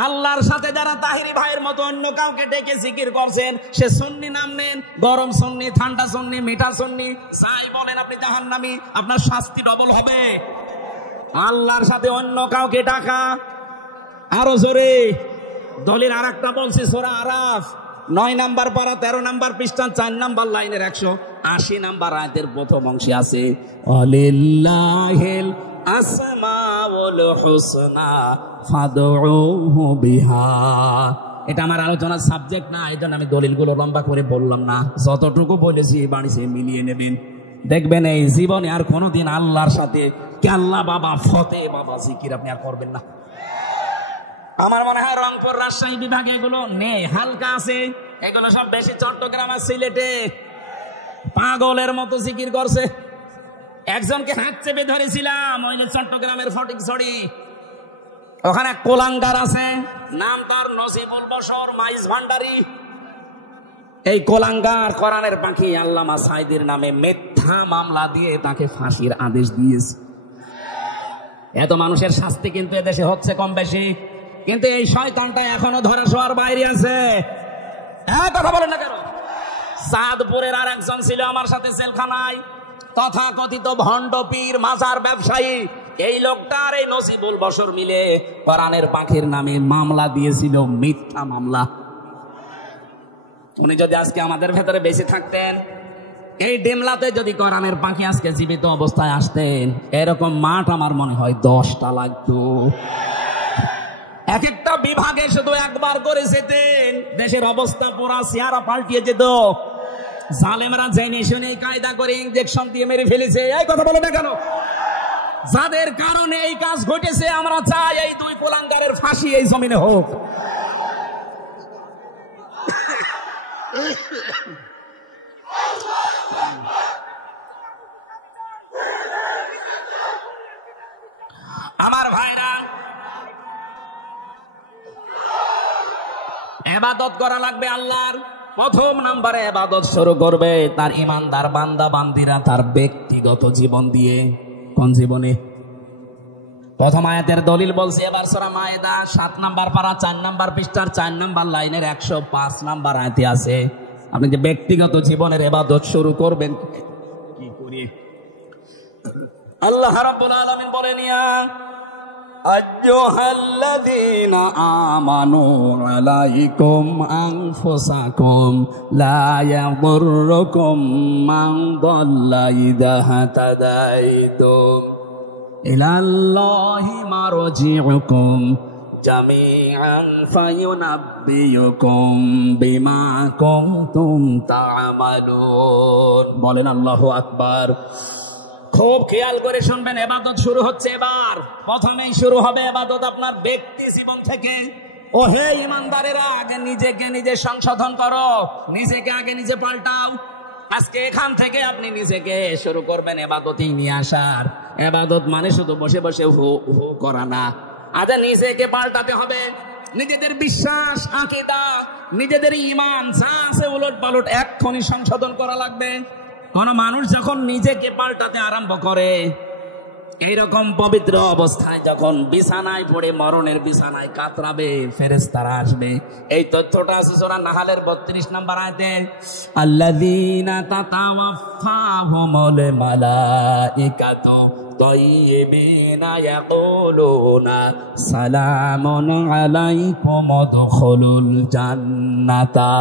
আল্লাহর সাথে যারা তাহেরি ভাইয়ের মতো অন্য কাউকে ডেকে জিকির করছেন, সে সুন্নি নাম নেন, গরম সুন্নি, ঠান্ডা সুন্নি, মিঠা সুন্নি, যাই বলেন আপনি জাহান্নামী, আপনার শাস্তি ডবল হবে। আল্লাহর সাথে অন্য কাউকে ডাকা। আরো জোরে দলিল আর একটা বলছি, সূরা আরাফ 9 নাম্বার পারা 13 নাম্বার পৃষ্ঠা 4 নাম্বার লাইনের 180 নাম্বার আয়াতের প্রথম অংশে আছে আলিল্লাহিল আসমাউল হুসনা ফাদউহু বিহা। এটা আমার আলোচনার সাবজেক্ট না, এই জন্য আমি দলিলগুলো লম্বা করে বললাম না। যতটুকু বলেছি বাড়িতে মিলিয়ে নেবেন, দেখবেন এই জীবনে আর কোনোদিন আল্লাহর সাথে আল্লাহ বাবা, ফতে বাবা জিকির আপনি আর করবেন না। আমার মনে হয় রংপুর, রাজশাহী বিভাগে এগুলো নেই, হালকা আছে। এগুলো সব বেশি চট্টগ্রাম আর সিলেটে পাগলের মতো জিকির করছে। একজনকে হাত চেপে ধরেছিলাম ওই চট্টগ্রামের ফটিকছড়ি, ওখানে কোলাঙ্গার আছে, নাম তার নজিবুল বশর মাইজ ভান্ডারি। এই কোলাঙ্গার কোরআনের পাখি আল্লামা সাইদির নামে মিথ্যা মামলা দিয়ে তাকে ফাঁসির আদেশ দিয়েছে। এত মানুষের শাস্তি কিন্তু এদেশে হচ্ছে কম বেশি, কিন্তু এই শয়তানটা এখনো ধরা ছোঁয়ার বাইরে আছে। কথা বলেন না কেন? চাঁদপুরের আর একজন ছিল আমার সাথে জেলখানায়, তথাকথিত ভণ্ড পীর, মাজার ব্যবসায়ী। এই লোকটার এই নজিবুল বশর মিলে কোরআনের পাখির নামে মামলা দিয়েছিল, মিথ্যা মামলা। উনি যদি আজকে আমাদের ভেতরে বেঁচে থাকতেন, এই ডিমলাতে যদি কোরআনের পাখি আজকে জীবিত অবস্থায় আসতেন, এরকম মাঠ আমার মনে হয় 10টা লাগতো। এক একটা বিভাগে শুধু একবার করে যেতেন, দেশের অবস্থা পুরা চেহারা পাল্টিয়ে যেত। জালেমরা জেনে শুনে কায়দা করে ইনজেকশন দিয়ে মেরে ফেলেছে। এই কথা বলে না কেন? যাদের কারণে এই কাজ ঘটেছে, আমরা চাই এই দুই কোলাঙ্গারের ফাঁসি এই জমিনে হোক। আমার ভাইরা, ইবাদত করা লাগবে আল্লাহর। প্রথম নম্বরে ইবাদত শুরু করবে তার ইমানদার বান্দা বান্দিরা তার ব্যক্তিগত জীবন দিয়ে। কোন জীবনে? প্রথম আয়াতের দলিল বলছে এবার সূরা মায়েদা 7 নাম্বার পারা 4 নাম্বার পৃষ্ঠার 4 নাম্বার লাইনের 105 নাম্বার আয়াতে আছে, আপনি যে ব্যক্তিগত জীবনের ইবাদত শুরু করবেন কি করে? আল্লাহ রাব্বুল আলামিন বলেন ইয়া আইয়ুহাল্লাযীনা আমানু আলাইকুম আনফুসাকুম লা ইয়াদুররুকুম মান দাল্লা ইযা হাতাদাইতুম ইলাল্লাহি মারজিউকুম জামিআন ফায়ুনাব্বিয়ুকুম বিমা কুনতুম তা'মালুন। বলেন আল্লাহু আকবার। খুব খেয়াল করে শুনবেন, ইবাদত শুরু হচ্ছে এবার। প্রথমেই শুরু হবে ইবাদত আপনার ব্যক্তি জীবন থেকে। ও হে ইমানদারেরা, আগে নিজেকে নিজে সংশোধন করো, নিজেকে আগে নিজে পাল্টাও। আজকে এখান থেকে আপনি নিজেকে শুরু করবেন ইবাদতেই নিয়ে আসার। ইবাদত মানে শুধু বসে বসে হু হু করা না, আজ নিজেকে পাল্টাতে হবে। নিজেদের বিশ্বাস, আকীদা, নিজেদের ঈমান যা আছে উলট পালট এক্ষুনি সংশোধন করা লাগবে। কোন মানুষ যখন নিজেকে পাল্টাতে আরম্ভ করে, এইরকম পবিত্র অবস্থায় যখন বিছানায় পড়ে মরণের বিছানায় কাতরাবে, ফেরেশতারা আসবে। এই তথ্যটা আছে সূরা নাহলের 32 নম্বর আয়াতে, আল্লাযীনা তাতাওয়াফাহুমুল মালাইকাতু তাইয়্যিবিনা ইয়াকুলুনা সালামুন আলাইকুম উদখুলুল জান্নাতা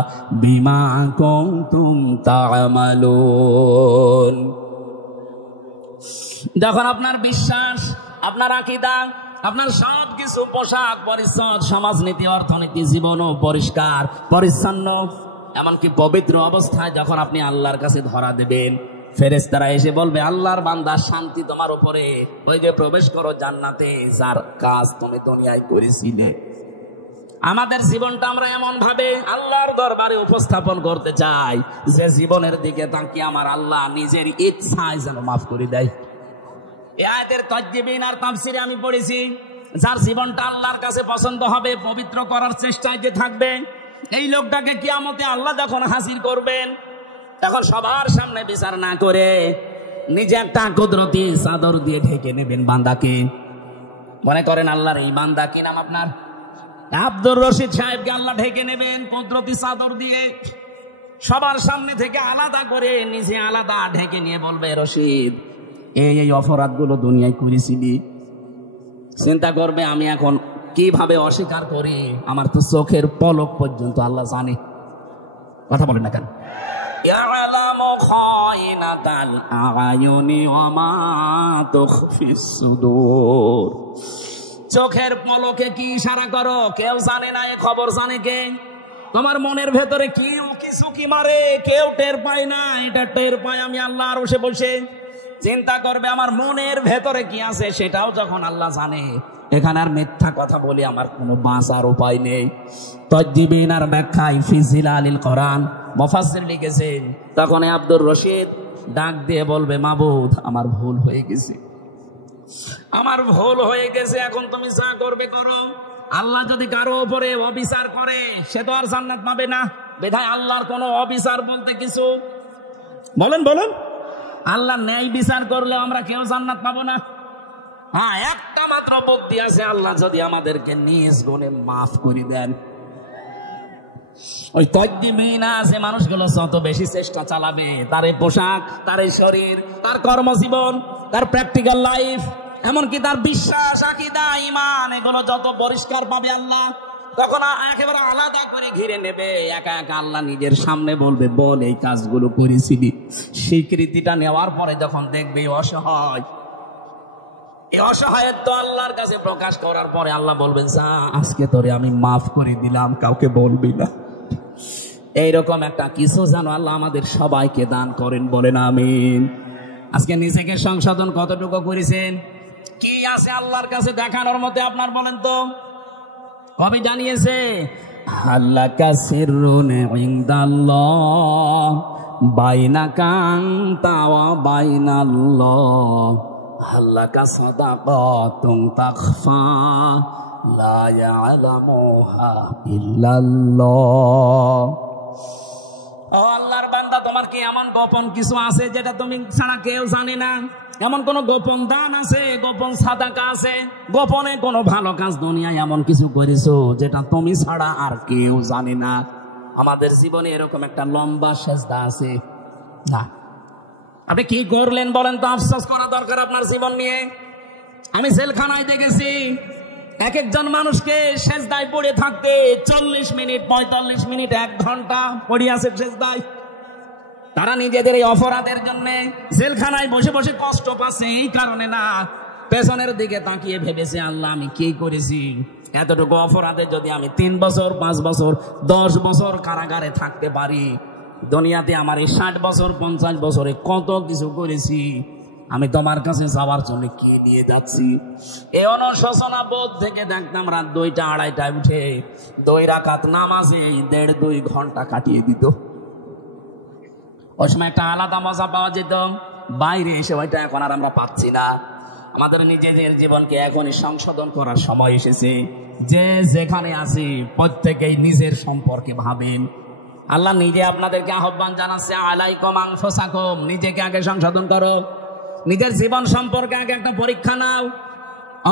বিমা কুনতুম তা'মালুন। যখন আপনার বিশ্বাস, আপনার আকীদা, আপনার সবকিছু, পোশাক পরিচ্ছদ, সমাজনীতি, অর্থনীতি, জীবনও পরিষ্কার পরিচ্ছন্ন, এমনকি পবিত্র অবস্থায় যখন আপনি আল্লাহর কাছে ধরা দেবেন, ফেরেশতারা এসে বলবে, আল্লাহর বান্দা শান্তি তোমার উপরে, ওই যে প্রবেশ করো জান্নাতে, যার কাজ তুমি দুনিয়ায় করেছিলে। আমাদের জীবনটা আমরা এমন ভাবে আল্লাহর দরবারে উপস্থাপন করতে চাই যে জীবনের দিকে তাকিয়ে আমার আল্লাহ নিজের ইচ্ছায় যেন মাফ করে দেয়। এই আয়াতের তাফসীর আর তাফসীরে আমি পড়েছি, যার জীবনটা আল্লাহর কাছে পছন্দ হবে, পবিত্র করার চেষ্টায় যে থাকবে, এই লোকটাকে কিয়ামতে আল্লাহ যখন হাজির করবেন, তখন সবার সামনে বিচার না করে নিজে একটা কুদরতি চাদর দিয়ে ঢেকে নেবেন বান্দাকে। মনে করেন আল্লাহর এই বান্দা, কি নাম আপনার? আব্দুর রশিদ সাহেবকে আল্লাহ ঢেকে নেবেন কুদরতি চাদর দিয়ে, সবার সামনে থেকে আলাদা করে নিজে আলাদা ঢেকে নিয়ে বলবে, রশিদ এই অপরাধগুলো দুনিয়ায় করেছিলি। চিন্তা করবে, আমি এখন কিভাবে অস্বীকার করি, আমার তো চোখের পলক পর্যন্ত আল্লাহ জানে। কথা বলেন না কেন? ইয়ালামু খায়িনাতাল আ'য়ুনি ওয়া মা তুখফিস সুদূর। চোখের পলকে কি ইশারা করো কেউ জানে না, এ খবর জানে কে? তোমার মনের ভেতরে কেউ কিছু কি মারে, কেউ টের পায় না, এটা টের পায় আমি আল্লাহ আর বসে বসে। চিন্তা করবে আমার মনের ভেতরে কি আছে, সেটাও যখন আল্লাহ জানে, এখানে আর মিথ্যা কথা বলে আমার কোনো বাঁচার উপায় নেই। তাজদিবিন আর ব্যাখ্যায় ফি জিলালিল কোরআন মুফাসসির লিখেছেন, তখন আব্দুর রশিদ ডাক দিয়ে বলবে, মাবুদ আমার ভুল হয়ে গেছে, আমার ভুল হয়ে গেছে, এখন তুমি যা করবে করো। আল্লাহ যদি কারো উপরে অবিচার করে, সে তো আর জান্নাত পাবে না। বিধায় আল্লাহর কোনো অবিচার বলতে কিছু, বলেন বলেন, আল্লাহ ন্যায় বিচার করলে আমরা কেউ জান্নাত পাবো না। হ্যাঁ, একটা মাত্র বুদ্ধি আছে, আল্লাহ যদি আমাদেরকে নিজ গুণে মাফ করে দেন। ওই তাজদিবিনা আছে মানুষগুলো যত বেশি চেষ্টা চালাবে, তার এই পোশাক, তার এই শরীর, তার কর্মজীবন, তার প্র্যাকটিক্যাল লাইফ, এমনকি তার বিশ্বাস, আকীদা, ঈমান, এগুলো যত পরিষ্কার পাবে আল্লাহ, তখন একেবারে আলাদা করে ঘিরে নেবে। একা একা আল্লাহ নিজের সামনে বলবে, বল এই কাজগুলো করেছিলি। স্বীকৃতিটা নেওয়ার পরে যখন দেখবে অসহায়, এই অসহায়ত্ব আল্লাহর কাছে প্রকাশ করার পরে আল্লাহ বলবেন, যা আজকে তোরে আমি মাফ করে দিলাম, কাউকে বলবি না। এইরকম একটা কিছু যেন আল্লাহ আমাদের সবাইকে দান করেন, বলেন আমিন। আজকে নিজেকে সংশোধন কতটুকু করেছেন, কি আছে আল্লাহর কাছে দেখানোর মধ্যে আপনার, বলেন তো? কবি জানিয়েছে, হাল্লাকা সিররুন ইনদাল্লাহ বাইনাকা আনতা ওয়া বাইনাল্লাহ, হাল্লাকা সাদাকাতুন তাখফা লা ইয়ালামুহা ইল্লাল্লাহ। ও আল্লাহর বান্দা, তোমার কি এমন গোপন কিছু আছে যেটা তুমি ছাড়া কেউ জানে না? এমন কোন গোপন দান আছে, গোপন সাদাকা আছে, গোপনে কোনো ভালো কাজ দুনিয়ায় এমন কিছু করেছো যেটা তুমি ছাড়া আর কেউ জানে না? আমাদের জীবনে এরকম একটা লম্বা সেজদা আছে না? আপনি কি করলেন বলেন তো? আফসোস করা দরকার আপনার জীবন নিয়ে। আমি জেলখানায় দেখেছি এক একজন মানুষকে সেজদায় পড়ে থাকতে 40 মিনিট, 45 মিনিট, 1 ঘন্টা পড়ে আছে সেজদায়। তারা নিজেদের এই অপরাধের জন্য জেলখানায় বসে বসে কষ্ট পাচ্ছে, এই কারণে না, পেছনের দিকে তাকিয়ে ভেবেছে, আল্লাহ আমি কি করেছি? এতটুকু অপরাধে যদি আমি 3 বছর, 5 বছর, 10 বছর কারাগারে থাকতে পারি, দুনিয়াতে আমার এই 60 বছর, 50 বছরে কত কিছু করেছি, আমি তোমার কাছে যাওয়ার জন্য কি নিয়ে যাচ্ছি। এই অনুশোচনা বোধ থেকে দেখতাম রাত 2টা 2:30টায় উঠে 2 রাকাত নামাজে 1.5-2 ঘন্টা কাটিয়ে দিত। ওই সময় একটা আলাদা মজা পাওয়া যেত, বাইরে এসে ওইটা এখন আর আমরা পাচ্ছি না। আমাদের নিজেদের জীবনকে এখনই সংশোধন করার সময় এসেছে। যে যেখানে আছি প্রত্যেকেই নিজের সম্পর্কে ভাবেন। আল্লাহ নিজে আপনাদেরকে আহ্বান জানাচ্ছে, আলাইকুম আনফুসাকুম, নিজেকে আগে সংশোধন করো, নিজের জীবন সম্পর্কে আগে একটা পরীক্ষা নাও।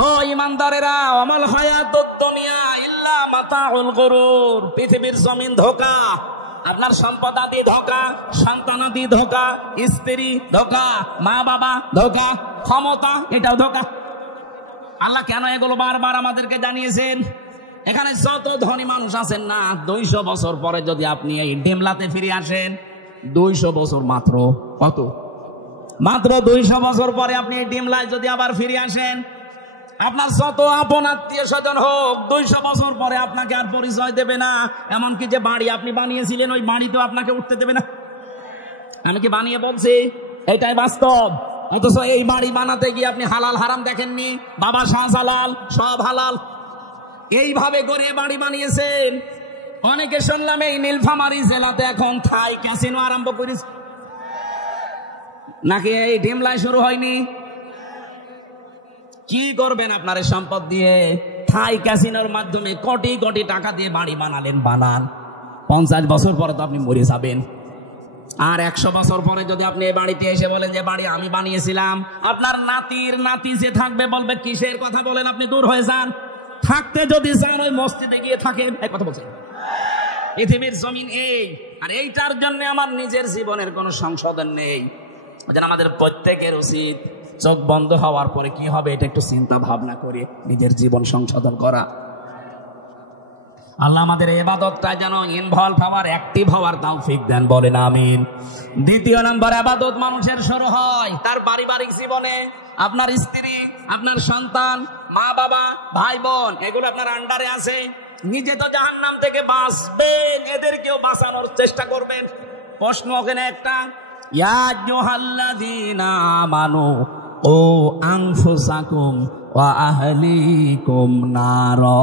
ও ইমানদারেরা, আমাল হায়াতুদ দুনিয়া ইল্লা মাতাউল গুরুর, পৃথিবীর জমিন ধোঁকা। আপনার সম্পদ আদি ধোঁকা, সন্তান আদি ধোঁকা, স্ত্রী ধোঁকা, মা বাবা ধোঁকা, ক্ষমতা এটাও ধোঁকা। আল্লাহ কেন এগুলো বারবার আমাদেরকে জানিয়েছেন? এখানে যত ধনী মানুষ আছেন না, 200 বছর পরে যদি আপনি এই ডিমলাতে ফিরে আসেন, 200 বছর মাত্র, কত? মাত্র 200 বছর পরে আপনি এই ডিমলায় যদি আবার ফিরে আসেন, আপনার যত আপন আত্মীয় স্বজন হোক, 200 বছর পরে আপনাকে আর পরিচয় দেবে না। এমনকি যে বাড়ি আপনি বানিয়েছিলেন, ওই বাড়ি তো আপনাকে উঠতে দেবে না। আমি কি বানিয়ে বলছি? এটাই বাস্তব। অথচ এই বাড়ি বানাতে গিয়ে আপনি হালাল হারাম দেখেননি। বাবা শাহজালাল সব হালাল, এইভাবে করে বাড়ি বানিয়েছেন। অনেকে শুনলাম এই নীলফামারী জেলাতে এখন থাই ক্যাসিনো আরম্ভ করেছে, নাকি এই ডিমলায় শুরু হয়নি? কি করবেন আপনার এই সম্পদ দিয়ে? থাই ক্যাসিনোর মাধ্যমে কোটি কোটি টাকা দিয়ে বাড়ি বানালেন, বানান। 50 বছর পরে তো আপনি মরে যাবেন। আর 100 বছর পরে যদি আপনি এই বাড়িতে এসে বলেন যে বাড়ি আমি বানিয়েছিলাম, আপনার নাতির নাতি যে থাকবে বলবে কিসের কথা বলেন আপনি, দূর হয়ে যান। থাকতে যদি চান ওই মসজিদে গিয়ে থাকেন। এই কথা বলছেন, পৃথিবীর জমিন এই, আর এইটার জন্য আমার নিজের জীবনের কোনো সংশোধন নেই। আমাদের প্রত্যেকের উচিত চোখ বন্ধ হওয়ার পরে কি হবে এটা একটু চিন্তা ভাবনা করে নিজের জীবন সংশোধন করা। আল্লাহ আমাদের ইবাদতটা যেন ইনভলভ হওয়ার, অ্যাক্টিভ হওয়ার তৌফিক দেন, বলেন আমিন। দ্বিতীয় নম্বর, ইবাদত মানুষের শুরু হয় তার পারিবারিক জীবনে। আপনার স্ত্রী, আপনার সন্তান, মা বাবা, ভাই বোন, এগুলো আপনার আন্ডারে আছে। নিজে তো জাহান্নাম থেকে বাঁচবেন, এদেরকেও বাঁচানোর চেষ্টা করবেন। প্রশ্ন ওখানে একটা, ইয়া আইয়ুহাল্লাযীনা আমানু ও আনফুসাকুম ওয়া আহলিকুম নারা,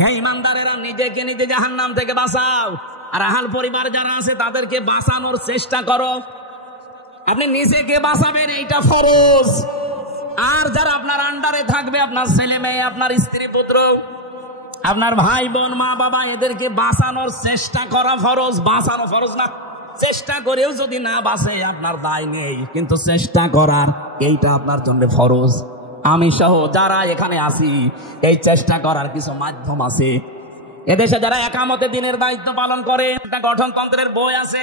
হে ইমানদারেরা, নিজেকে নিজে জাহান্নাম থেকে বাঁচাও, আর আহল পরিবার যারা আছে তাদেরকে বাঁচানোর চেষ্টা করো। আপনি নিজেকে বাঁচাবেন, এইটা ফরজ। আর যারা আপনার আন্ডারে থাকবে, আপনার ছেলে মেয়ে, আপনার স্ত্রী পুত্র, আপনার ভাই বোন, মা বাবা, এদেরকে বাঁচানোর চেষ্টা করা ফরজ। বাঁচানো ফরজ না, চেষ্টা করেও যদি না বাঁচে আপনার দায় নেই, কিন্তু চেষ্টা করার এইটা আপনার জন্য ফরজ। আমি সহ যারা এখানে আছি, এই চেষ্টা করার কিছু মাধ্যম আছে। এদেশে যারা একামতে দিনের দায়িত্ব পালন করে, একটা গঠনতন্ত্রের বই আছে,